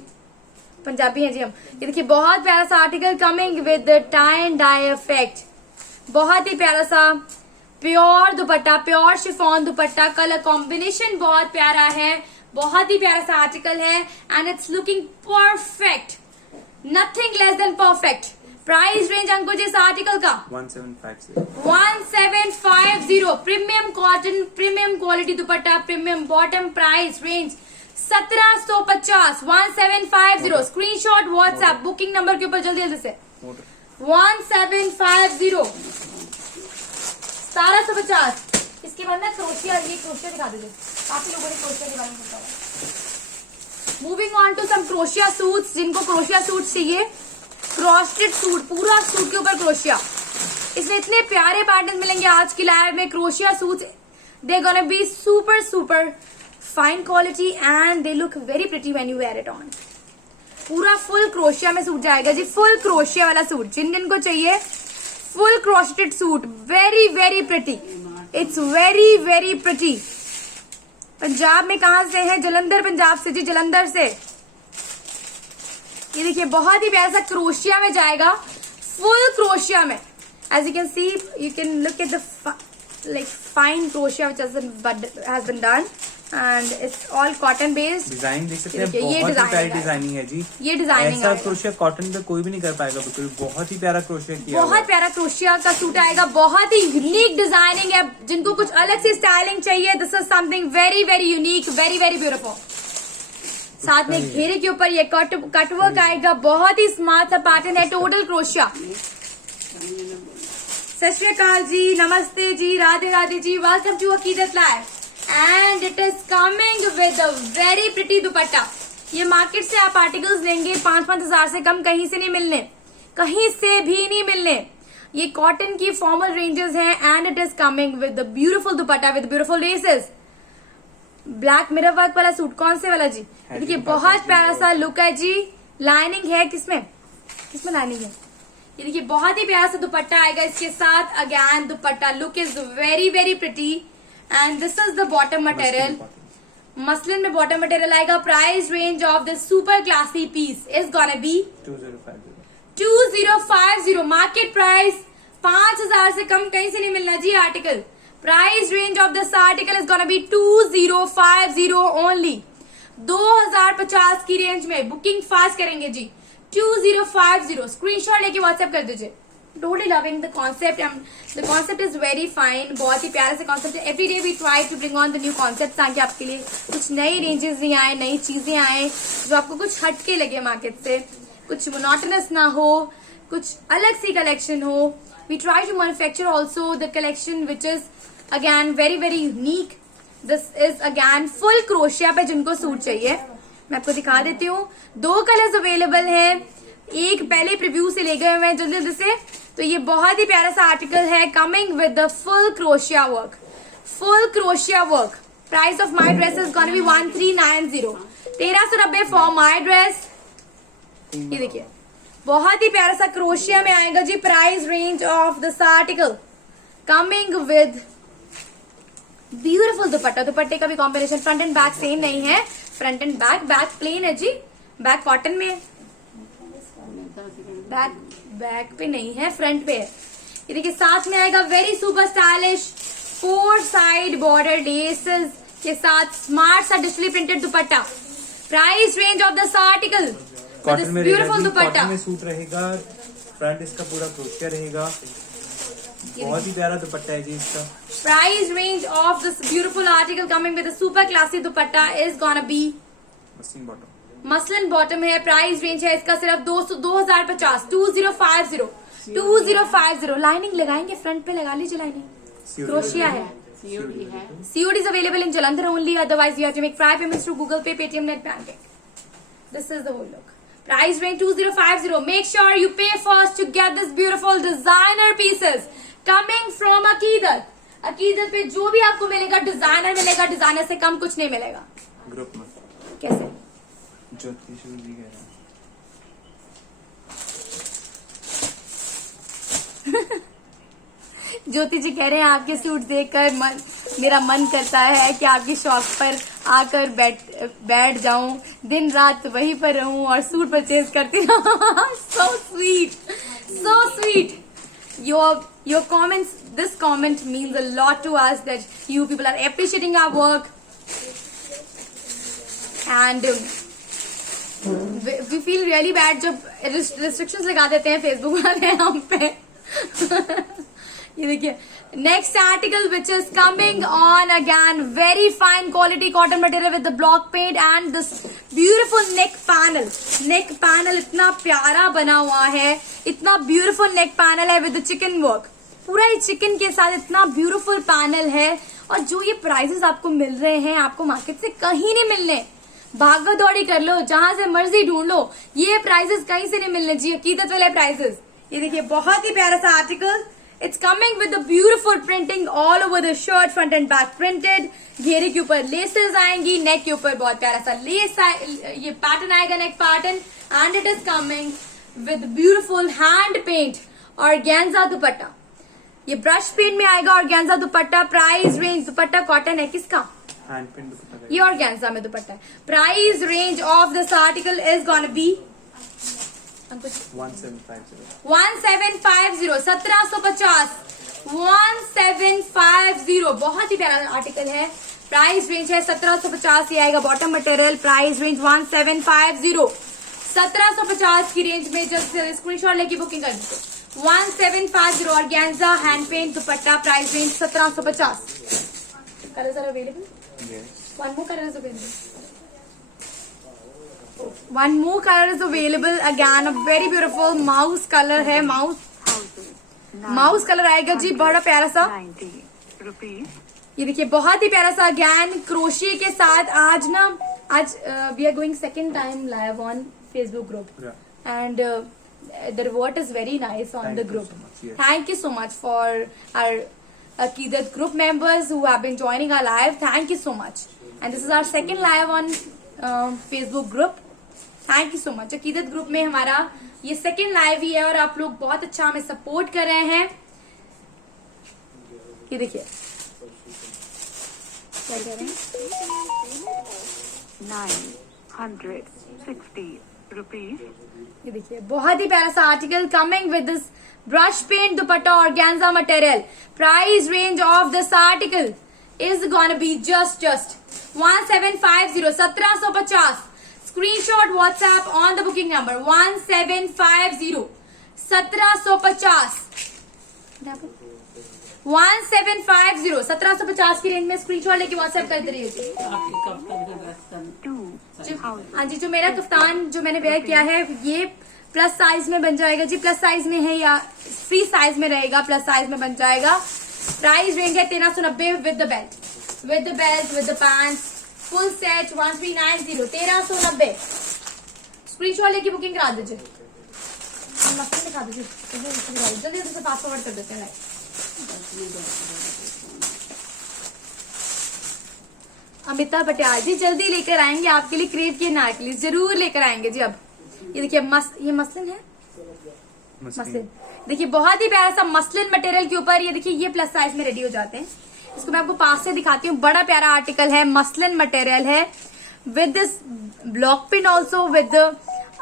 पंजाबी हैं जी हम। ये देखिए बहुत प्यारा सा article coming with tie and dye effect. बहुत ही प्यारा सा pure dupatta, pure chiffon dupatta, colour combination बहुत प्यारा है, बहुत ही प्यारा सा आर्टिकल है and it's looking perfect, nothing less than perfect. Price range Ankur ji इस आर्टिकल का 1750। 1750। Premium cotton, premium quality dupatta, premium bottom. Price range 1750, 1750। Screenshot WhatsApp booking number के ऊपर जल्दी जल्दी से। 1750, 1750। इसके बाद ना क्रोशिया, ये क्रोशिया दिखा दीजिए, काफी लोगों ने क्रोशिया के बारे में बताया। Moving on to some crochet suits, जिनको क्रोशिया सूट चाहिए, क्रॉस्टेड सूट, पूरा सूट के ऊपर क्रोशिया, इसमें इतने प्यारे पैटर्न मिलेंगे आज की लाइव में। क्रोशिया suits, they gonna be super super fine quality and they look very pretty when you wear it on. पूरा फुल क्रोशिया में सूट जाएगा जी, फुल क्रोशिया वाला सूट। जिन जिन को चाहिए full crocheted suit, very very pretty, it's very very pretty. Punjab में कहा से है? जलंधर पंजाब से जी, जलंधर से। ये देखिए बहुत ही प्यारा सा क्रोशिया में जाएगा, फुल क्रोशिया में। As you can see, you can look at the like fine crochet which has been done and it's all cotton based। Design देख सकते हैं, ये बहुत ही designing प्यारी है। डिजाइनिंग है जी। ये डिजाइनिंग ऐसा आएगा। क्रोशिया कॉटन पे कोई भी नहीं कर पाएगा, बिल्कुल बहुत ही प्यारा क्रोशिया किया हुआ बहुत है। प्यारा क्रोशिया का सूट आएगा, बहुत ही यूनिक डिजाइनिंग है। जिनको कुछ अलग सी स्टाइलिंग चाहिए, this is something very very unique, very very beautiful. साथ में घेरे के ऊपर ये कटवर्क आएगा, बहुत ही स्मार्ट सा पैटर्न है, टोटल क्रोशिया। सत श्री अकाल जी, नमस्ते जी, राधे राधे जी, वेलकम टू अकीदत live and it is coming with a very pretty दुपट्टा। ये मार्केट से आप आर्टिकल्स लेंगे 5-5 हजार से कम कहीं से नहीं मिलने, कहीं से भी नहीं मिलने। ये कॉटन की फॉर्मल रेंजेस हैं and it is coming with the beautiful dupatta with beautiful laces. Black mirror work वाला सूट, कौन से वाला जी? देखिए बहुत प्यारा सा लुक है जी। लाइनिंग है किसमें? किसमें लाइनिंग है? ये देखिए बहुत ही प्यारा सा दुपट्टा आएगा इसके साथ। Again dupatta look is very very pretty and this is the bottom material. Muslin में बॉटम मटेरियल आएगा। Price range of this super classy piece is gonna be 2050। Market price 5000 से कम कहीं से नहीं मिलना जी article. Price range of this article is gonna be 2050 only. 2050 की रेंज में बुकिंग फास्ट करेंगे जी। 2050 स्क्रीनशॉट लेके व्हाट्सएप कर दीजिए। Totally loving the concept. The concept is very fine. बहुत ही प्यारा सा concept है। Every day we try to bring on the new concepts ताकि आपके लिए कुछ नई रेंजेस भी आए, नई चीजें आए जो आपको कुछ हटके लगे मार्केट से, कुछ मोनोटोनस ना हो, कुछ अलग सी कलेक्शन हो। We try to manufacture also the collection which is again very very unique. This is again full crochet पे जिनको सूट चाहिए मैं आपको दिखा देती हूँ। 2 कलर्स अवेलेबल हैं, एक पहले प्रीव्यू से ले गए हुए हैं जल्दी जल्दी से। तो ये बहुत ही प्यारा सा आर्टिकल है, coming with the full crochet work, full crochet work. Price of my dress is gonna be 1390, 1390 for my dress. ये देखिए बहुत ही प्यारा सा क्रोशिया में आएगा जी। Price range of this article coming with beautiful dupatta. दुपट्टे का भी combination front and back same नहीं है, फ्रंट एंड बैक प्लेन है जी, बैक कॉटन में है, बैक पे नहीं है, फ्रंट पे है। ये देखिए साथ में आएगा very super stylish 4 side border laces के साथ स्मार्ट सा digitally printed dupatta. Price range of this article cotton में ब्यूटीफुल दुपट्टा। कॉटन में सूट रहेगा, फ्रंट इसका पूरा क्रोशिया रहेगा, बहुत ही प्यारा दुपट्टा है जी इसका। Price range of this beautiful article coming with super classy dupatta is gonna B muslin bottom है। प्राइस रेंज है इसका सिर्फ 2050, 2050। लाइनिंग लगाएंगे, फ्रंट पे लगा लीजिए लाइनिंग। क्रोशिया है, COD is available in Jalandhar only, otherwise you have to make 5 payments through Google Pay, Paytm, Net Banking. This is the whole look. Price range 2050. Make sure you pay first to get this beautiful designer pieces coming from Aqidat. अकीदत पे जो भी आपको मिलेगा designer मिलेगा, designer से कम कुछ नहीं मिलेगा। ग्रुप में कैसे? ज्योति जी कह रहे हैं ज्योति जी कह रहे हैं आपके सूट देखकर मेरा मन करता है कि आपकी शॉप पर आकर बैठ जाऊं, दिन रात वहीं पर रहूं और सूट परचेज करती रहूं। So sweet, so sweet. Your comments, this comment means a lot to us that you people are appreciating our work and we feel really bad जब restrictions लगा देते हैं फेसबुक वाले हम पे। ये देखिए next article which is coming on again very fine quality cotton material with the block paint and this beautiful neck panel. Neck panel इतना प्यारा बना हुआ है, इतना ब्यूटीफुल नेक पैनल है विद द चिकन वर्क, पूरा ही चिकन के साथ इतना ब्यूटीफुल पैनल है। और जो ये प्राइसेस आपको मिल रहे हैं आपको मार्केट से कहीं नहीं मिलने, भागा दौड़ी कर लो, जहां से मर्जी ढूंढ लो, ये प्राइसेस कहीं से नहीं मिलने जी, अकीदत वाले प्राइसेस। ये देखिए बहुत ही प्यारा सा article It's coming with the beautiful printing all over the shirt, front and back printed. घेरे के ऊपर लेसेस आएंगी, नेक के ऊपर बहुत प्यारा सा लेस ये पैटर्न आएगा, neck pattern. And it is coming with beautiful hand paint organza dupatta. ये ब्रश पेंट में आएगा organza dupatta. Price range, dupatta cotton है किसका? Hand paint dupatta. ये ऑर्गेन्जा में दुपट्टा है. Price range of this article is gonna be 1750. 1750, 1750, 1750. बहुत ही प्यारा आर्टिकल है. प्राइस रेंज है 1750. ये आएगा बॉटम मटेरियल. Price range 1750. 1750 की रेंज में जब स्क्रीनशॉट लेके बुकिंग कर दीजिए. 1750 organza hand paint dupatta. Price range 1750. Colours are available. Yes. One more color is available. One more color is available. Again, a very beautiful mouse color है. Mouse colour आएगा जी, बड़ा प्यारा सा. ये देखिए बहुत ही प्यारा सा. अगैन क्रोशिया के साथ. आज we are going second time live on Facebook group and the reward is very nice on Thank the you group. so much, yes. Thank you so much for our Aqidat group members who have been joining our live. Thank you so much. And this is our second live on Facebook group. Thank you so much. Aqidat group में हमारा ये second live ही है और आप लोग बहुत अच्छा हमें support कर रहे हैं. ये देखिए क्या कह रहे हैं. 960 rupees. ये देखिए बहुत ही प्यारा सा article coming with this brush paint dupatta organza material. Price range of this article is gonna be just 1750, 1750. Screenshot WhatsApp on the booking number 1750, 1750. 1750, 1750 की रेंज में स्क्रीनशॉट लेके व्हाट्सएप कर दे रही है. आपके कफ्तान का ड्रेस हाँ जी, जो मेरा कफ्तान जो मैंने वेयर किया है ये प्लस साइज में बन जाएगा जी. प्लस साइज में है या फ्री साइज में रहेगा? प्लस साइज में बन जाएगा. प्राइस रेंज है 1390 with the belt, with the pants, full set 1390, 1390. Screenshot लेके बुकिंग करा दीजिए. मस्त दिखा दीजिए जल्दी से फास्ट फॉरवर्ड कर देते हैं. अमिता पटियाल जी जल्दी लेकर आएंगे आपके लिए क्रेप के नेकलेस, जरूर लेकर आएंगे जी. अब ये देखिए ये मसलिन है. मसलिन देखिए बहुत ही प्यारा सा मसलिन मटेरियल के ऊपर. ये देखिए ये प्लस साइज में रेडी हो जाते हैं. इसको मैं आपको पास से दिखाती हूँ. बड़ा प्यारा आर्टिकल है. मसलिन मटेरियल है with this block pin also with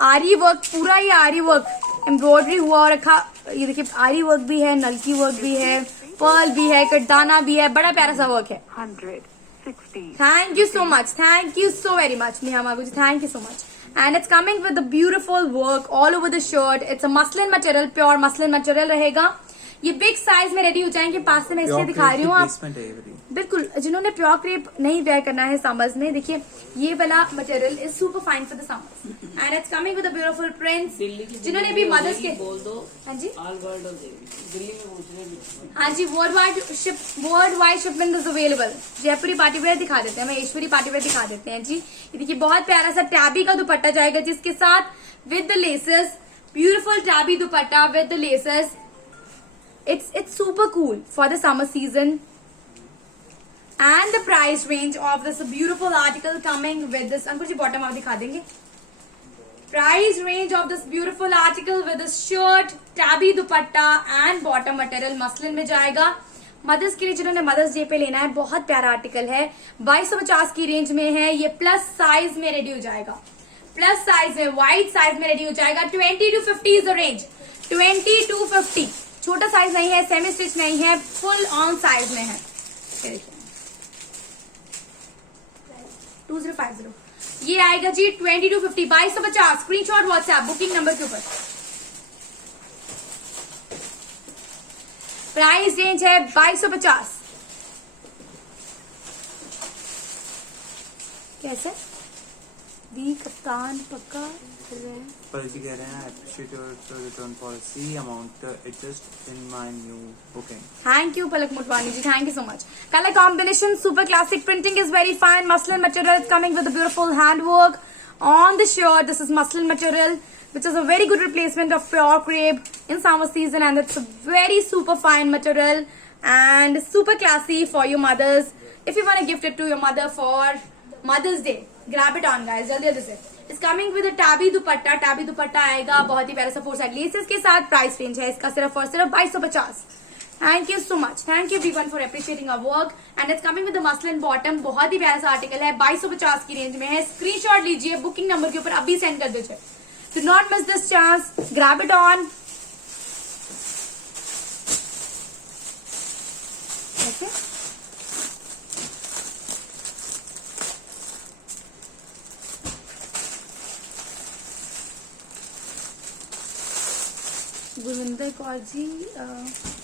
आरी वर्क. पूरा ये आरी वर्क एम्ब्रॉयडरी हुआ और रखा. ये देखिए आरी वर्क भी है, नलकी वर्क भी है, पर्ल भी है, कटदाना भी है. बड़ा प्यारा सा वर्क है. 160. Thank you so much. Thank you so very much, Neha Maguji. Thank you so much. And it's coming with the beautiful work all over the shirt. It's a muslin material, pure muslin material रहेगा. ये big size में ready हो जाएंगे. पास से मैं इसलिए दिखा रही हूँ. आप बिल्कुल जिन्होंने प्योर क्रेप नहीं वेयर करना है समर्स में, देखिए ये वाला material is super fine for the summers. And it's coming with the beautiful prints. जिन्होंने भी मदर्स के बोल दो. हाँ जी, ऑल वर्ल्ड दिल्ली में पूछ रहे हैं. हाँ जी, world wide shipment is available. जयपुरी पार्टी वेयर दिखा देते हैं, महेश्वरी पार्टी वेयर दिखा देते हैं जी. ये देखिए बहुत प्यारा सा टैबी का दुपट्टा जाएगा जिसके साथ with the laces. Beautiful tabby dupatta with the laces. It's super cool for the summer season. And the price range of this beautiful article coming with this. Ankur ji bottom आप दिखा देंगे. Price range of this beautiful article with this shirt, tabby dupatta and bottom material muslin में जाएगा. Mother's के लिए जिन्होंने mother's day पे लेना है, बहुत प्यारा आर्टिकल है. 2250 की रेंज में है. ये प्लस साइज में रेडी हो जाएगा. प्लस साइज में वाइड साइज में रेडी हो जाएगा. 20 to 50 is the range. 20 to 50. छोटा साइज नहीं है, सेमी स्टिच नहीं है, फुल ऑन साइज में है. 2050 ये आएगा जी. 20 to 50, 2250. Screenshot WhatsApp booking number के ऊपर. प्राइस रेंज है 2250. कैसे दी कप्तान पक्का कर रहे हैं. जी कह रहे हैं I appreciate your return policy. Amount adjust in my new booking. Thank you, Palak Mutwani ji. Thank you so much. Color combination, super classic printing is very fine. Muslin material is coming with a beautiful handwork. on the shirt. This is muslin material, which is a very good replacement of pure crepe in summer season, and it's a very super fine material and super classy for your mothers. If you want to gift it to your mother for Mother's Day, grab it on guys, जल्दी जल्दी से. It's coming with a tabby dupatta. tabby दुपट्टा आएगा बहुत ही प्यारा सा 4 side laces के साथ. प्राइस रेंज है इसका सिर्फ और सिर्फ 2250. Thank you so much. Thank you everyone for appreciating our work. And it's coming with the muslin bottom. बहुत ही प्यारा सा आर्टिकल है. 2250 की रेंज में है. स्क्रीनशॉट लीजिए, बुकिंग नंबर के ऊपर अभी सेंड कर दीजिए. Do not miss this chance. Grab it on. Okay, Gurvinder Kaur ji,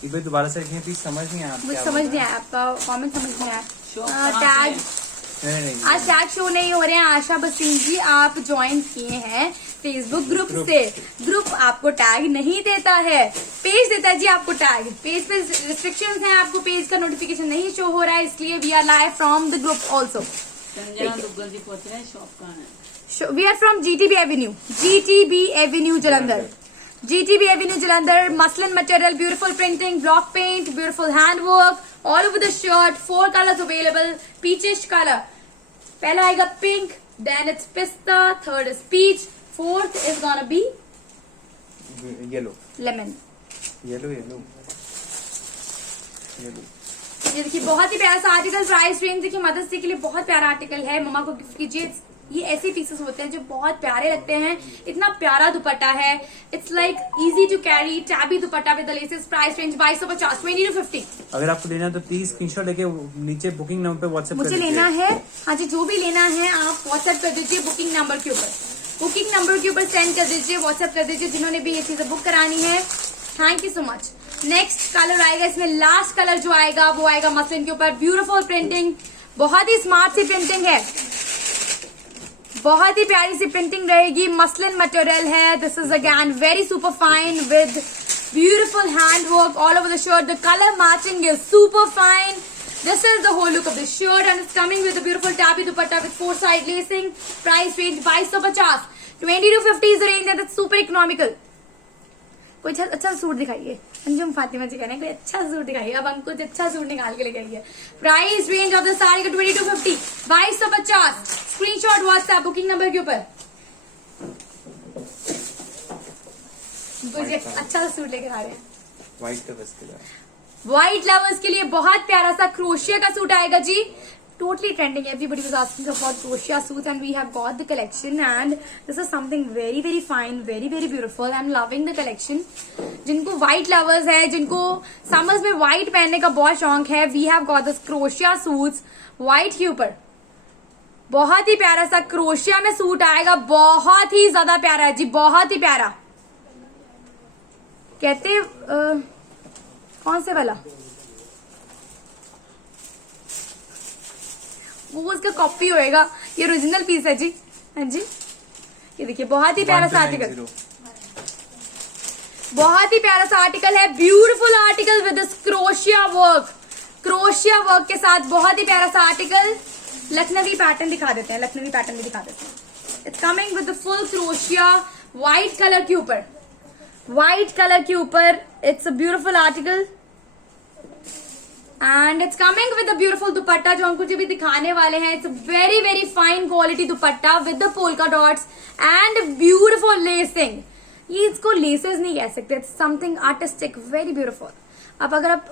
एक बार दोबारा से लिखें प्लीज, समझ नहीं आया आप मुझे क्या समझ बोल नहीं रहे आया आपका कमेंट, समझ नहीं आया. शो कहाँ से टैग है? हैं? नहीं आज टैग शो नहीं हो रहे हैं. आशा बसीन जी आप ज्वाइन किए हैं फेसबुक ग्रुप से. ग्रुप आपको टैग नहीं देता है, पेज देता है जी आपको टैग. पेज पे रिस्ट्रिक्शंस हैं, आपको पेज का नोटिफिकेशन नहीं शो हो रहा है, इसलिए we are live from the group also. Sanjana Duggal ji पूछ रहे हैं शॉप कहाँ है? We are from GTB avenue. GTB avenue Jalandhar. GTB avenue Jalandhar. Muslin material, beautiful printing, block paint, beautiful hand work all over the shirt. 4 colours available. Peachish colour. पहला आएगा pink, then it's पिस्ता, third is peach, fourth is gonna be yellow lemon. Yellow yellow yellow. ये देखिए बहुत ही प्यारा सा article. Price range देखिए मदर्स डे के लिए बहुत प्यारा आर्टिकल है. मम्मा को गिफ्ट कीजिए. ये ऐसे पीसेस होते हैं जो बहुत प्यारे लगते हैं. इतना प्यारा दुपट्टा है. It's like easy to carry. Tabby dupatta with laces. Price range 2250, 20 to 50. अगर आपको लेना है तो प्लीज स्क्रीनशॉट लेके नीचे बुकिंग नंबर पे व्हाट्सएप कर मुझे दीजिए. लेना है. हाँ जी, जो भी लेना है आप व्हाट्सएप कर दीजिए बुकिंग नंबर के ऊपर. बुकिंग नंबर के ऊपर सेंड कर दीजिए, व्हाट्सएप कर दीजिए जिन्होंने भी ये चीजें बुक करानी है. Thank you so much. Next colour आएगा. इसमें लास्ट कलर जो आएगा वो आएगा मसलिन के ऊपर. ब्यूटीफुल प्रिंटिंग, बहुत ही स्मार्ट सी प्रिंटिंग है, बहुत ही प्यारी सी प्रिंटिंग रहेगी. मसलिन मटेरियल है. This is again very super fine with beautiful hand work all over the shirt. The colour matching is super fine. This is the whole look of the shirt and it's coming with a beautiful tabby dupatta with 4 side lacing. Price range 2250. 20 to 50 is the range and it's super economical. कोई अच्छा suit दिखाइए. अंजुम फातिमा जी कह रहे हैं कोई अच्छा suit दिखाइए. अब हम कुछ अच्छा सूट निकाल के लेके आइए. Price range of the sari का 20 to 50. 2250. Screenshot WhatsApp booking number के ऊपर. मुझे अच्छा सूट लेकर आ रहे हैं. व्हाइट का बस के लिए. व्हाइट लवर्स के लिए बहुत प्यारा सा क्रोशिया का सूट आएगा जी. Totally trending. Everybody was asking about crochet suits and we have got the collection and this is something very very fine, very very beautiful. I am loving the collection. जिनको white lovers है, जिनको summers में white पहनने का बहुत शौक है, we have got this crochet suits white के ऊपर. बहुत ही प्यारा सा क्रोशिया में सूट आएगा. बहुत ही ज्यादा प्यारा है जी, बहुत ही प्यारा. कहते कौन से वाला? वो उसका कॉपी होएगा. ये ओरिजिनल पीस है जी. हाँ जी, ये देखिए बहुत ही प्यारा सा आर्टिकल. बहुत ही प्यारा सा आर्टिकल है. Beautiful article with crochet work. Crochet work के साथ बहुत ही प्यारा सा आर्टिकल. लखनवी पैटर्न दिखा देते हैं. लखनवी पैटर्न भी दिखा देते हैं. It's coming with full crochet white colour के ऊपर. व्हाइट कलर के ऊपर it's a beautiful article and it's coming with a beautiful दुपट्टा जो हम कुछ भी दिखाने वाले हैं. It's very very fine quality dupatta with the polka dots and beautiful lacing. ये इसको लेसेस नहीं कह सकते. It's something artistic, very beautiful. अब अगर आप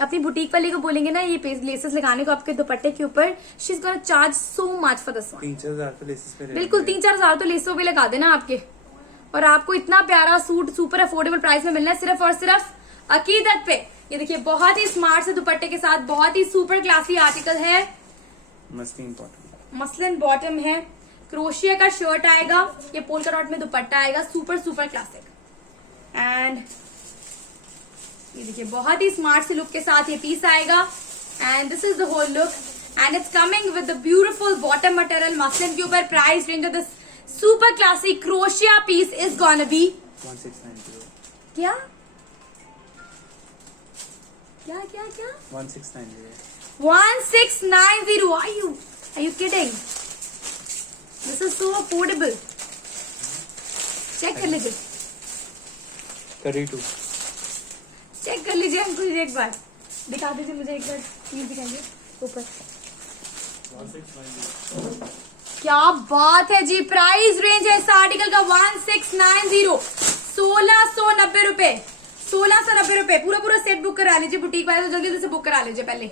अपनी बुटीक वाली को बोलेंगे ना ये लेसेस लगाने को आपके दुपट्टे के ऊपर, she is gonna charge so much for this one. 3-4 तो लेसेस पे. बिल्कुल 3-4 हजार तो लेसों भी लगा देना आपके. और आपको इतना प्यारा सूट सुपर अफोर्डेबल प्राइस में मिलना है सिर्फ और सिर्फ अकीदत पे. ये देखिए बहुत ही स्मार्ट से दुपट्टे के साथ बहुत ही सुपर क्लासी आर्टिकल है. Muslin bottom. मसलिन बॉटम है. क्रोशिया का शर्ट आएगा. ये पोल्का डॉट में दुपट्टा आएगा. Super super classic. एंड ये देखिए बहुत ही स्मार्ट से लुक के साथ ये पीस आएगा. And this is the whole look and it's coming with the beautiful bottom material muslin के ऊपर. Price range of this super classic crochet piece is gonna be 1690. क्या क्या क्या क्या 1690. 1690. Are you kidding? This is so affordable. Check कर लीजिए, 32 check कर लीजिए अंकुल जी, एक बार दिखा दीजिए मुझे, एक बार प्लीज दिखाइए ऊपर। क्या बात है जी, प्राइस रेंज है इस आर्टिकल का 1690, 1690 रुपए, 1690 रुपए। पूरा पूरा सेट बुक करा लीजिए, बुटीक वाले तो जल्दी से बुक करा लीजिए। पहले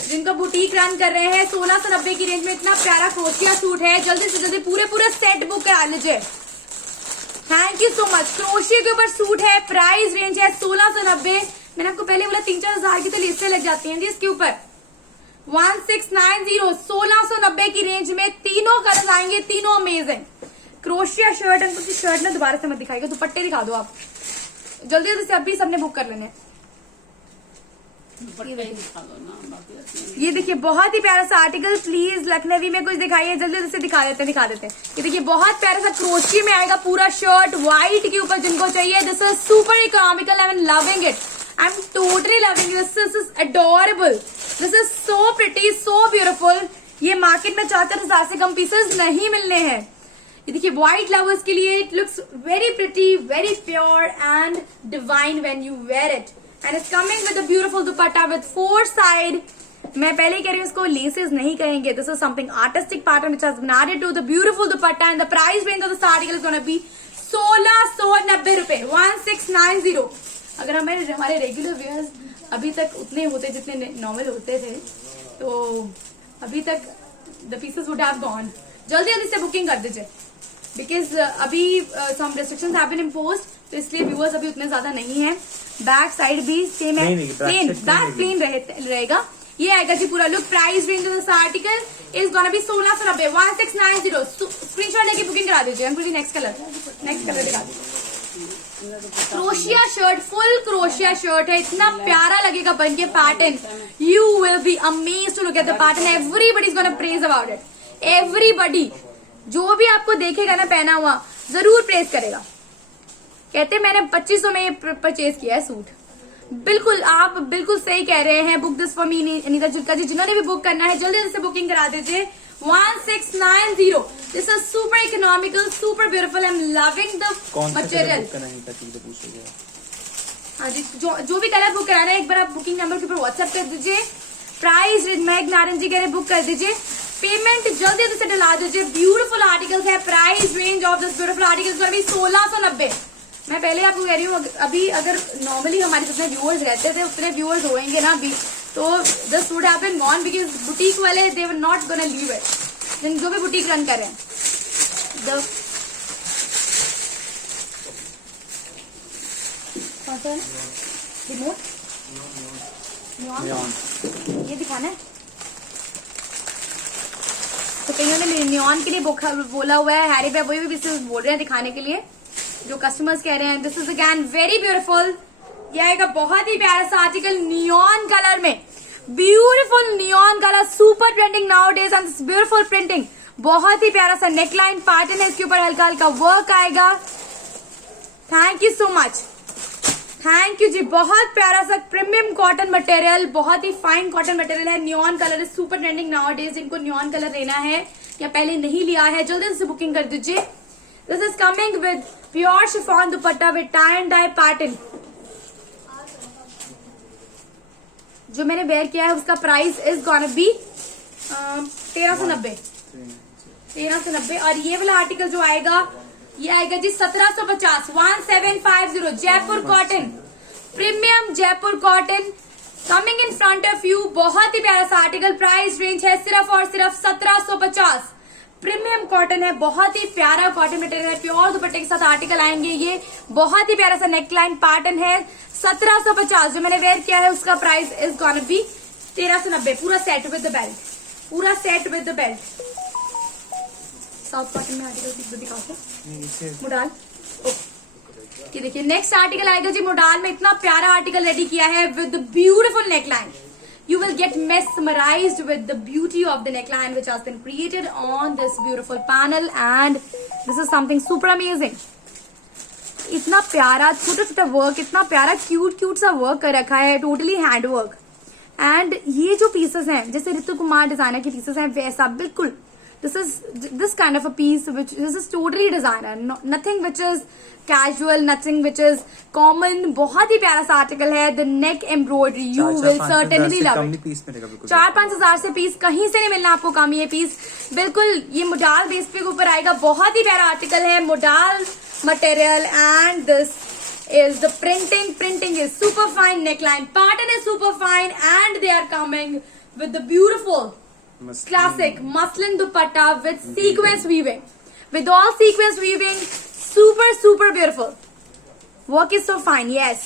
जिनको बुटीक रन कर रहे हैं, 1690 की रेंज में इतना प्यारा क्रोशिया सूट है, जल्दी से जल्दी पूरे पूरे सेट बुक करा लीजिए। Thank you so much. Crochet के ऊपर सूट है, प्राइस रेंज है 1690। मैंने आपको पहले बोला 3-4 हजार की तो लिस्टें लग जाती हैं जी इसके ऊपर। 1690, 1690 की रेंज में तीनों कलर आएंगे, तीनों अमेजिंग। क्रोशिया शर्ट, अंकुल की शर्ट ना दोबारा से मत दिखाएगा, दुपट्टे दिखा दो आप जल्दी जल्दी से, अभी सबने बुक कर लेने। दुपट्टे दिखा दो ना, बाकी रखने ये देखिए बहुत ही प्यारा सा आर्टिकल, प्लीज लखनवी में कुछ दिखाइए, जल्दी जल्दी से दिखा देते हैं। ये देखिए बहुत प्यारा सा क्रोशिया में आएगा पूरा शर्ट, व्हाइट के ऊपर जिनको चाहिए। This is super economical, I am loving it, I am totally loving it, this is adorable, this is so pretty, so beautiful. ये मार्केट में 4,000 से कम पीसेस नहीं मिलने हैं। ये देखिए व्हाइट लवर्स के लिए it looks very pretty, very pure and divine when you wear it, and it's coming with a beautiful dupatta with 4 side. मैं पहले ही कह रही हूँ इसको लेसेस नहीं कहेंगे, this is something artistic pattern which has been added to the beautiful dupatta, and the price range of this article is gonna be 1690 रुपए, 1690। अगर हमारे रेगुलर व्यूअर्स अभी तक उतने होते जितने नॉर्मल होते थे, तो अभी तक the pieces would have gone. जल्दी जल्दी से बुकिंग कर दीजिए, बिकॉज अभी some restrictions have been imposed, तो इसलिए व्यूअर्स अभी उतने ज्यादा नहीं है। बैक साइड भी सेम है, प्लेन, बैक प्लेन रहेगा। ये आएगा जी पूरा look. Price range of this article is gonna be 1690, 1690। Screenshot लेके बुकिंग करा दीजिए। नेक्स्ट कलर दिखा दीजिए। Crochet shirt, full crochet shirt है, इतना प्यारा लगेगा बन के pattern, you will be amazed to look at the pattern, everybody is gonna praise about it, everybody. जो भी आपको देखेगा ना पहना हुआ जरूर प्रेज करेगा, कहते मैंने 2500 में ये परचेज किया है सूट। बिल्कुल, आप बिल्कुल सही कह रहे हैं। Book this for me Anita Julka ji, जिन्होंने भी बुक करना है जल्दी से बुकिंग करा दीजिए। 1690, this is super economical, super beautiful, I am loving the material. हाँ जी, जो भी कलर बुक कराना है एक बार आप बुकिंग नंबर के ऊपर व्हाट्सएप कर दीजिए। प्राइस मैग नारायण जी कह रहे बुक कर दीजिए, पेमेंट जल्दी जल्दी से डला दीजिए। ब्यूटीफुल आर्टिकल्स है, price range of this beautiful articles for me 1690। मैं पहले आपको कह रही हूँ, अभी अगर नॉर्मली हमारे जितने व्यूअर्स रहते थे उतने व्यूअर्स होंगे ना अभी, तो this would have been gone, because boutique वाले they were not gonna leave it, जो भी बुटीक रन कर रहे हैं। कौन सा है रिमोट, ये दिखाना है। तो कईयों ने नियॉन के लिए बोला हुआ है, हैरी भाई वही भी बोल रहे हैं दिखाने के लिए, जो कस्टमर्स कह रहे हैं। This is again very beautiful, ये आएगा बहुत ही प्यारा सा आर्टिकल नियॉन कलर में, beautiful neon colour, super trending now days, and this beautiful printing, बहुत ही प्यारा सा नेकलाइन पैटर्न है, इसके ऊपर हल्का हल्का वर्क आएगा। Thank you so much, thank you जी। बहुत प्यारा सा प्रीमियम कॉटन मटेरियल, बहुत ही फाइन कॉटन मटेरियल है, neon colour is super trending nowadays. जिनको नियॉन कलर लेना है या पहले नहीं लिया है जल्दी से बुकिंग कर दीजिए। This is coming with pure chiffon dupatta with tie and dye pattern. जो मैंने वेयर किया है उसका प्राइस इज गोना बी 1390, 1390। और ये वाला आर्टिकल जो आएगा ये आएगा जी 1750, 1750। Jaipur cotton, premium Jaipur cotton coming in front of you, बहुत ही प्यारा सा आर्टिकल। प्राइस रेंज है सिर्फ और सिर्फ 1750। प्रीमियम कॉटन है, बहुत ही प्यारा कॉटन मटेरियल है, प्योर दुपट्टे के साथ आर्टिकल आएंगे। ये बहुत ही प्यारा सा नेकलाइन पैटर्न है, 1750। जो मैंने वेयर किया है उसका प्राइस इज गोना बी 1390, पूरा सेट विद द बेल्ट, पूरा set with the belt. South cotton में आर्टिकल दिखाओ मोडाल। ये देखिए नेक्स्ट आर्टिकल आएगा जी मोडाल में, इतना प्यारा आर्टिकल रेडी किया है with beautiful neckline. You will get mesmerized with the beauty of the neckline which has been created on this beautiful panel, and this is something super amazing. इतना प्यारा छोटा छोटा वर्क, इतना प्यारा क्यूट सा work कर रखा है, टोटली हैंड वर्क। एंड ये जो पीसेस हैं जैसे ऋतु कुमार डिजाइनर के पीसेस हैं वैसा बिल्कुल this kind of a piece, which this is totally designer, nothing which is casual, nothing which is common. बहुत ही प्यारा सा आर्टिकल है. The neck embroidery, you will certainly love it. 4-5 हजार से पीस कहीं से नहीं मिलना आपको कम. ये पीस बिल्कुल ये मोडाल बेस पे ऊपर आएगा. बहुत ही प्यारा आर्टिकल है, modal material. And this is the printing is super fine, neckline pattern is super fine, and they are coming with the beautiful classic muslin dupatta with sequence weaving, with all sequence weaving, super beautiful. Work is so fine. Yes,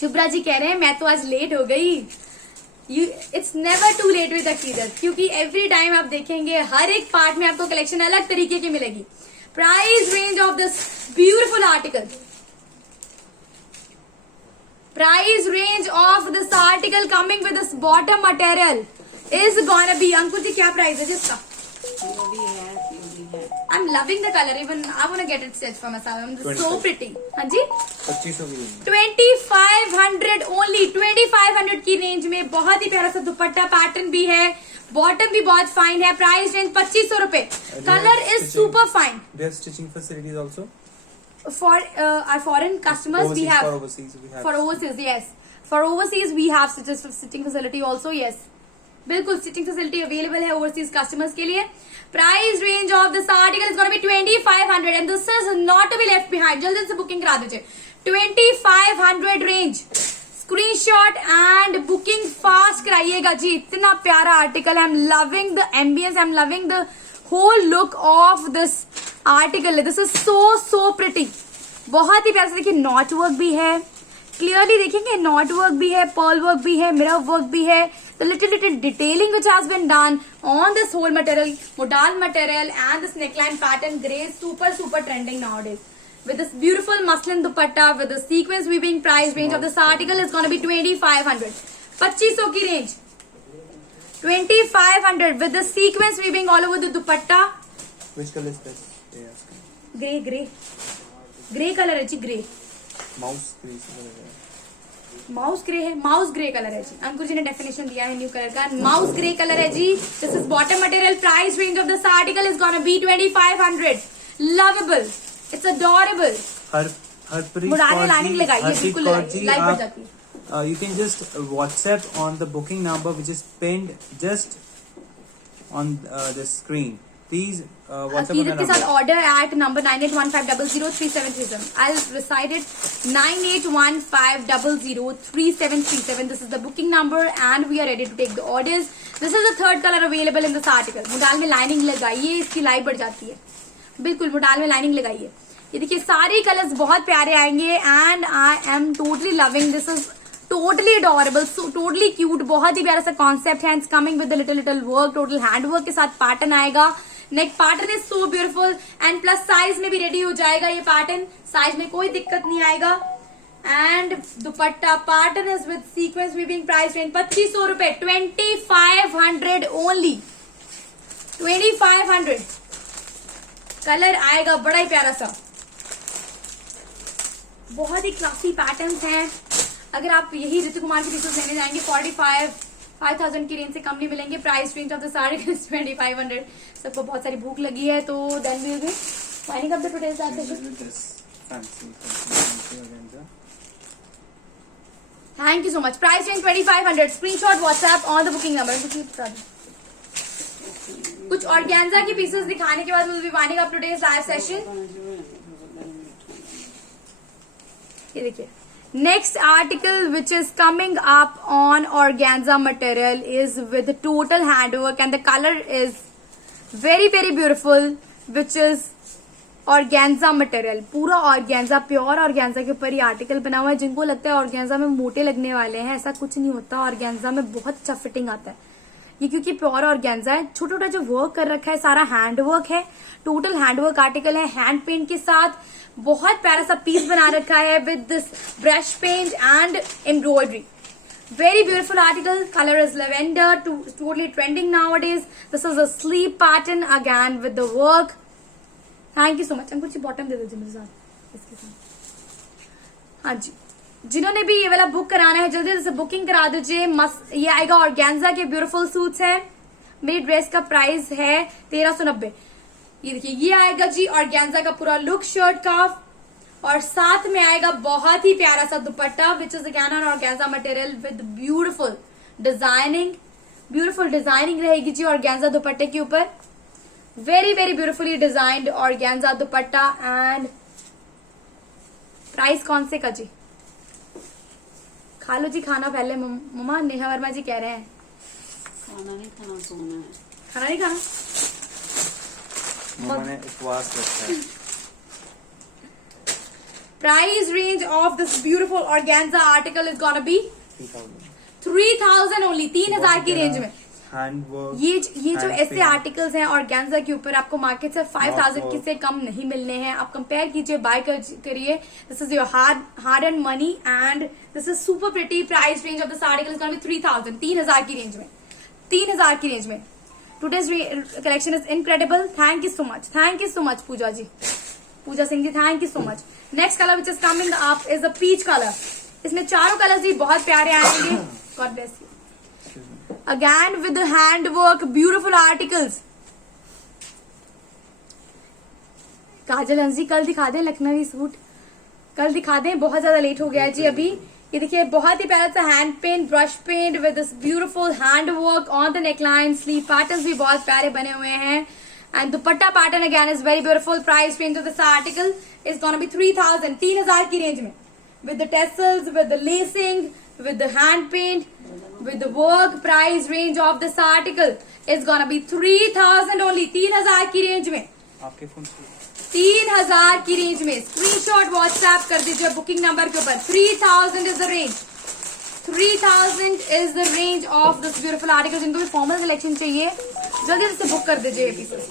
Shubhra ji कह रहे हैं मैं तो आज late हो गई. It's never too late with Aqidat, क्योंकि every time आप देखेंगे हर एक पार्ट में आपको कलेक्शन अलग तरीके की मिलेगी. Price range of this beautiful article. Price range of this article coming with this bottom material is gonna be, अंकुर जी क्या प्राइस है जिसका? COD है. I'm loving the color. Even I wanna get it stitched for myself. I'm so pretty. हाँ जी. 2500 only. 2500 की range में बहुत ही प्यारा सा दुपट्टा पैटर्न भी है. बॉटम भी बहुत फाइन है. प्राइस रेंज 2500 रुपए. Colour is super fine. They have stitching facilities also. For our foreign customers, we have. For overseas, we have. For overseas, yes. For overseas, we have stitching facility also. Yes, बिल्कुल stitching facility available है overseas customers के लिए. Price range of this article is going to be 2500, and this is not to be left behind. जल्दी से booking करा दीजिए. 2500 रेंज. Screenshot and booking fast कराइएगा जी. इतना प्यारा आर्टिकल है. I am loving the ambience, I am loving the whole look of this article. This is so pretty. बहुत ही प्यारा से देखिए, नॉट वर्क भी है. क्लियरली देखेंगे नॉट वर्क भी है, पर्ल वर्क भी है, मिरर वर्क भी है. The little detailing which has been done on this whole material, modal material, and this neckline pattern grey super trending nowadays. With this beautiful muslin dupatta with the sequence weaving. Price range of this article is going to be 2500. 2500 की range. 2500 with the sequence weaving all over the dupatta. Which color is this? Yes. Grey color है जी. grey. Mouse grey color है. Mouse grey है. Mouse grey colour है जी. अंकुर जी ने definition दिया है न्यू कलर का. माउस ग्रे कलर है जी. This is bottom material. Price range of this article is gonna be 2500. Lovable. It's adorable. Harpreet Murari lining लगाइए, बिल्कुल लगाइए, लाइट बढ़ जाती है. You can just WhatsApp on the booking number which is pinned just on the screen. Please WhatsApp on the अकीदत के साथ number. Order at number 9815003737. I'll recite it. 9815003737. This is the booking number and we are ready to take the orders. This is the third color available in this article. Modal में lining लगाइए, इसकी light बढ़ जाती है. बिल्कुल modal में lining लगाइए. ये देखिए सारे कलर्स बहुत प्यारे आएंगे. And I am totally loving. This is totally adorable, totally cute. बहुत ही प्यारा सा कॉन्सेप्ट है. It's coming with little work, total hand work के साथ पैटर्न आएगा. Neck pattern is so beautiful and plus size में भी रेडी हो जाएगा ये पैटर्न. साइज में कोई दिक्कत नहीं आएगा. And dupatta pattern is with sequence weaving. Price range 2500 रुपए. 2500 ओनली. 2500. कलर आएगा बड़ा ही प्यारा सा. बहुत ही क्लासी पैटर्न्स हैं. अगर आप यही ऋतु कुमार की पीसेस लेने जाएंगे 5000 की रेंज से कम नहीं मिलेंगे. Price range of the sari 2500. सबको बहुत सारी भूख लगी है तो then we will be winding up the today's Fancy. Thank you so much. Price range 2500. Screenshot WhatsApp on the booking number. कुछ ऑर्गेन्जा की पीसेस दिखाने के बाद will be winding up today's live session. ये देखिए next article which is coming up on organza material is with total handwork and the colour is very beautiful which is organza material. पूरा organza, pure organza के ऊपर ये article बना हुआ है. जिनको लगता है ऑर्गेन्जा में मोटे लगने वाले हैं, ऐसा कुछ नहीं होता. ऑर्गेन्जा में बहुत अच्छा फिटिंग आता है ये, क्योंकि प्योर ऑर्गेन्जा है. छोटा छोटा जो वर्क कर रखा है सारा हैंड वर्क है. टोटल हैंड वर्क आर्टिकल है. हैंड पेंट के साथ बहुत प्यारा सा पीस बना रखा है with this brush paint and embroidery. Very beautiful article. Colour is lavender, totally trending nowadays. This is a sleep pattern again with the work. Thank you so much. Ankur ji bottom दे दीजिए मेरे साथ इसके साथ. हाँ जी, जिन्होंने भी ये वाला बुक कराना है जल्दी से बुकिंग करा दीजिए. मस्त ये आएगा. ऑर्गेन्जा के ब्यूटीफुल सूट्स हैं. मेरी ड्रेस का प्राइस है 1390। ये देखिए, ये आएगा जी ऑर्गेन्जा का पूरा लुक शर्ट का, और साथ में आएगा बहुत ही प्यारा सा दुपट्टा which is again on organza material with beautiful designing रहेगी जी ऑर्गेन्जा दुपट्टे के ऊपर। Very very beautifully designed organza dupatta. And price कौन से का जी? खा लो जी खाना पहले। मम्मा नेहा वर्मा जी कह रहे हैं खाना नहीं खाना, सोना है। खाना नहीं खाना। मम्मा ने उपवास रखा है। Price range of this beautiful organza article is gonna be 3000 only, 3000 की रेंज में। हैंडवर्क, ये जो ऐसे handpaint। आर्टिकल्स हैं ऑर्गेन्जा के ऊपर आपको मार्केट से 5000 की से कम नहीं मिलने हैं। आप कंपेयर कीजिए, बाय करिए। This is your hard and money and this is super pretty. Price range of this article is gonna be 3000, 3000 की रेंज में, 3000 की रेंज में। Today's collection is incredible. Thank you so much Puja ji, Puja Singh ji, thank you so much. Next colour which is coming up is the peach colour. इसमें चारों colours भी बहुत प्यारे आएंगे। God bless you. Again with hand work, beautiful articles. Kajal Hansi कल दिखा दें Lucknowi suit, कल दिखा दें, बहुत ज्यादा लेट हो गया है जी अभी। ये देखिए, बहुत ही प्यारा सा hand paint, brush paint with this beautiful hand work on the neckline. Sleeve patterns भी बहुत प्यारे बने हुए हैं and dupatta pattern again is very beautiful. Price range of this article is gonna be 3000, 3000 की रेंज में, with the tassels, with the lacing, with the hand paint, with the work. Price range of this article is gonna be 3000 only, 3000 की range में, आपके phone से 3000 की range में। Screenshot WhatsApp कर दीजिए बुकिंग नंबर के ऊपर। 3000 is the range, 3000 is the range of this beautiful article. जिनको भी फॉर्मल सिलेक्शन चाहिए जल्दी से बुक कर दीजिए पीसेस।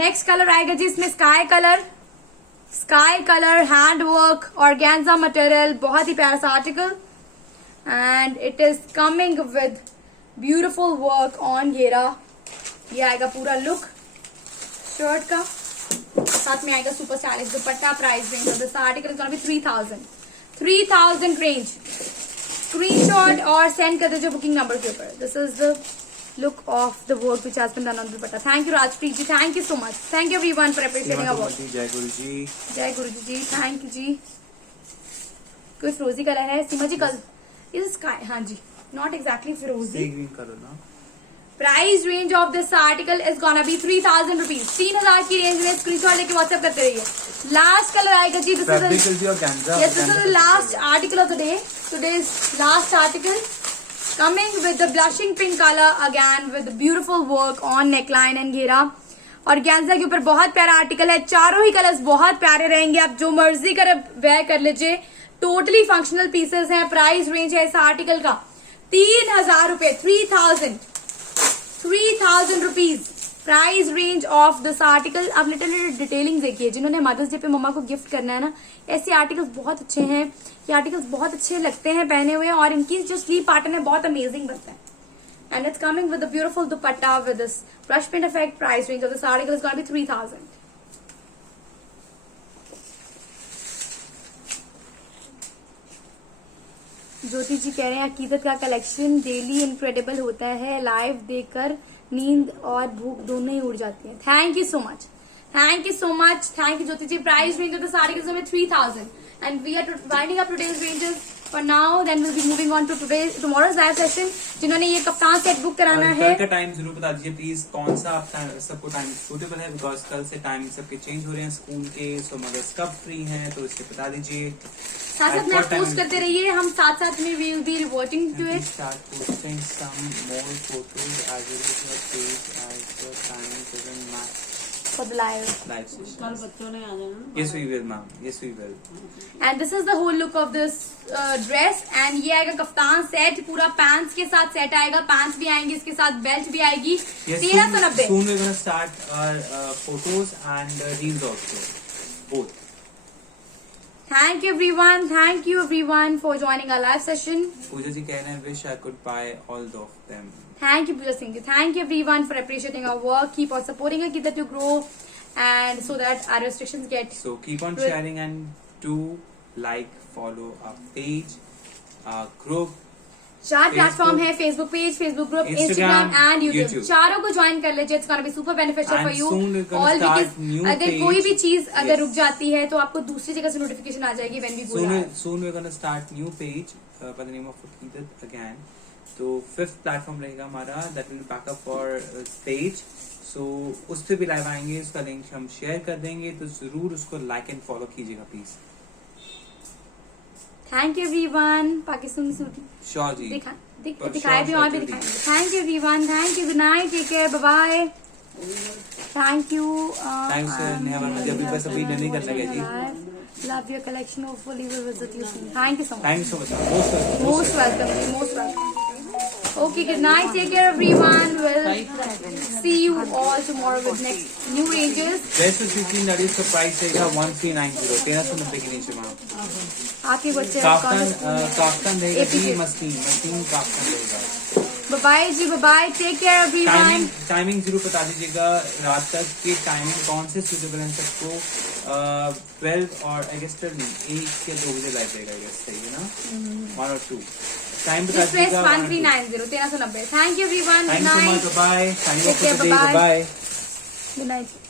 नेक्स्ट कलर आएगा जी इसमें sky colour hand work organza material, बहुत ही प्यारा सा article and it is coming with beautiful work on घेरा। ये आएगा पूरा लुक शर्ट का, साथ में आएगा super stylish dupatta. Price range of this article is gonna be 3000 range. Screenshot और सेंड कर दीजिए बुकिंग नंबर के ऊपर। This is the look of the work which has been done on dupatta. Thank you Rajpreet ji, thank you so much, thank you everyone for appreciating our work. जय गुरु जी, thank you जी। कोई फिरोजी colour है सीमा जी कल is sky, हाँ जी, not exactly फिरोजी। Green colour ना। Price range of this article is gonna be 3000 rupees, 3000 की range में। स्क्रीनशॉट लेके व्हाट्सएप करते रहिए। लास्ट कलर आएगा जी, this is the last article of the day, today's last article coming with the blushing pink color again with beautiful work on neckline and घेरा। Organza के ऊपर बहुत प्यारा आर्टिकल है। चारों ही कलर्स बहुत प्यारे रहेंगे, आप जो मर्जी कर वेयर कर लीजिए। टोटली फंक्शनल पीसेस हैं। प्राइस रेंज है इस आर्टिकल का 3000 रुपए, 3000 rupees. Price range of this article. आप लिटिल डिटेलिंग देखिए, जिन्होंने मदर्स डे पे मम्मा को गिफ्ट करना है ना, ऐसे आर्टिकल्स बहुत अच्छे हैं। ये आर्टिकल्स बहुत अच्छे लगते हैं पहने हुए, और इनकी जो स्लीव पैटर्न है बहुत अमेजिंग बनता है। And it's coming with the beautiful dupatta with this brush paint effect. Price range of this article is gonna be 3000। Jyoti ji कह रहे हैं अकीदत का कलेक्शन डेली इनक्रेडिबल होता है, लाइव देखकर नींद और भूख दोनों ही उड़ जाती है। Thank you so much, thank you Jyoti ji. Price range of this article में 3000 and we are winding up today's ranges for now, then we'll be moving on to tomorrow's live session। जिन्होंने ये कप्तान सेट बुक कराना है, कल का time जरूर बता दीजिए प्लीज, कौन सा आपका सबको टाइम सूटेबल है, बिकॉज कल से टाइम सबके चेंज हो रहे हैं स्कूल के। सो मदर्स कब फ्री हैं तो इससे बता दीजिए। साथ साथ में पोस्ट करते रहिए, हम साथ साथ में we will be reverting to it। Start posting some more photos as well as your page as the time doesn't match for the live session. कल बच्चों ने आ जाना ना। Yes we will ma'am, yes we will. and this is the whole look of this dress and ये आएगा kaftan set, पूरा pants के साथ सेट आएगा। पैंट्स भी आएंगे इसके साथ, बेल्ट भी आएगी। Yes, 1390। soon we're gonna start our photos and reels also, both. Thank you everyone for joining our live session। पूजा जी कह रहे हैं wish I could buy all of them. Thank you Pooja Singh ji, thank you everyone for appreciating our work। Keep on supporting us, Akida to grow and so that our restrictions get So keep on sharing and do like, follow our page, our group, 4 platform है, Facebook page, Facebook group, Instagram, Instagram and YouTube. YouTube। चारों को join कर लीजिए, it's gonna be super beneficial And for you soon we're gonna all. start new अगर page। कोई भी चीज अगर Yes। रुक जाती है तो आपको दूसरी जगह से नोटिफिकेशन आ जाएगी when we go live. soon we're gonna start new page by the name of Aqidat again। तो 5th प्लेटफॉर्म रहेगा हमारा, that will backup for page. So उस पे भी लाइव आएंगे, उसका लिंक हम शेयर कर देंगे, तो जरूर उसको लाइक एंड फॉलो कीजिएगा please. Thank you everyone. Pakistani suit sure जी। पर दिखाए भी sure, और भी sure, दिखाएंगे। Thank you everyone, thank you, good night, take care, bye bye. Thank you. Thanks Neha Verma ji, अभी बस अभी नहीं करना है जी। Love your collection, hopefully will visit you soon. Thank you so much. Thank you so much. Most welcome, most welcome. Okay, good night, take care everyone. We'll see you all tomorrow with next new ranges. जैसे 16 का price रहेगा 1390, 1390 के नीचे ma'am. आपके बच्चे kaftan रहेगा जी, APK। मस्तीन काफ्तान रहेगा। बाय जी, bye, take care everyone. Timing जरूर बता दीजिएगा रात तक की टाइमिंग कौन से सूटेबल है सबको। 12 और आई गेस 1 के 2 बजे लाइव रहेगा, आई गेस सही है ना, 1 और 2 टाइम बता Just press दीजिएगा। 1390, 1390। Thank you everyone. Thank Good you so night. Much, bye. Thank you Take care, for the day, bye-bye. Bye. Good night.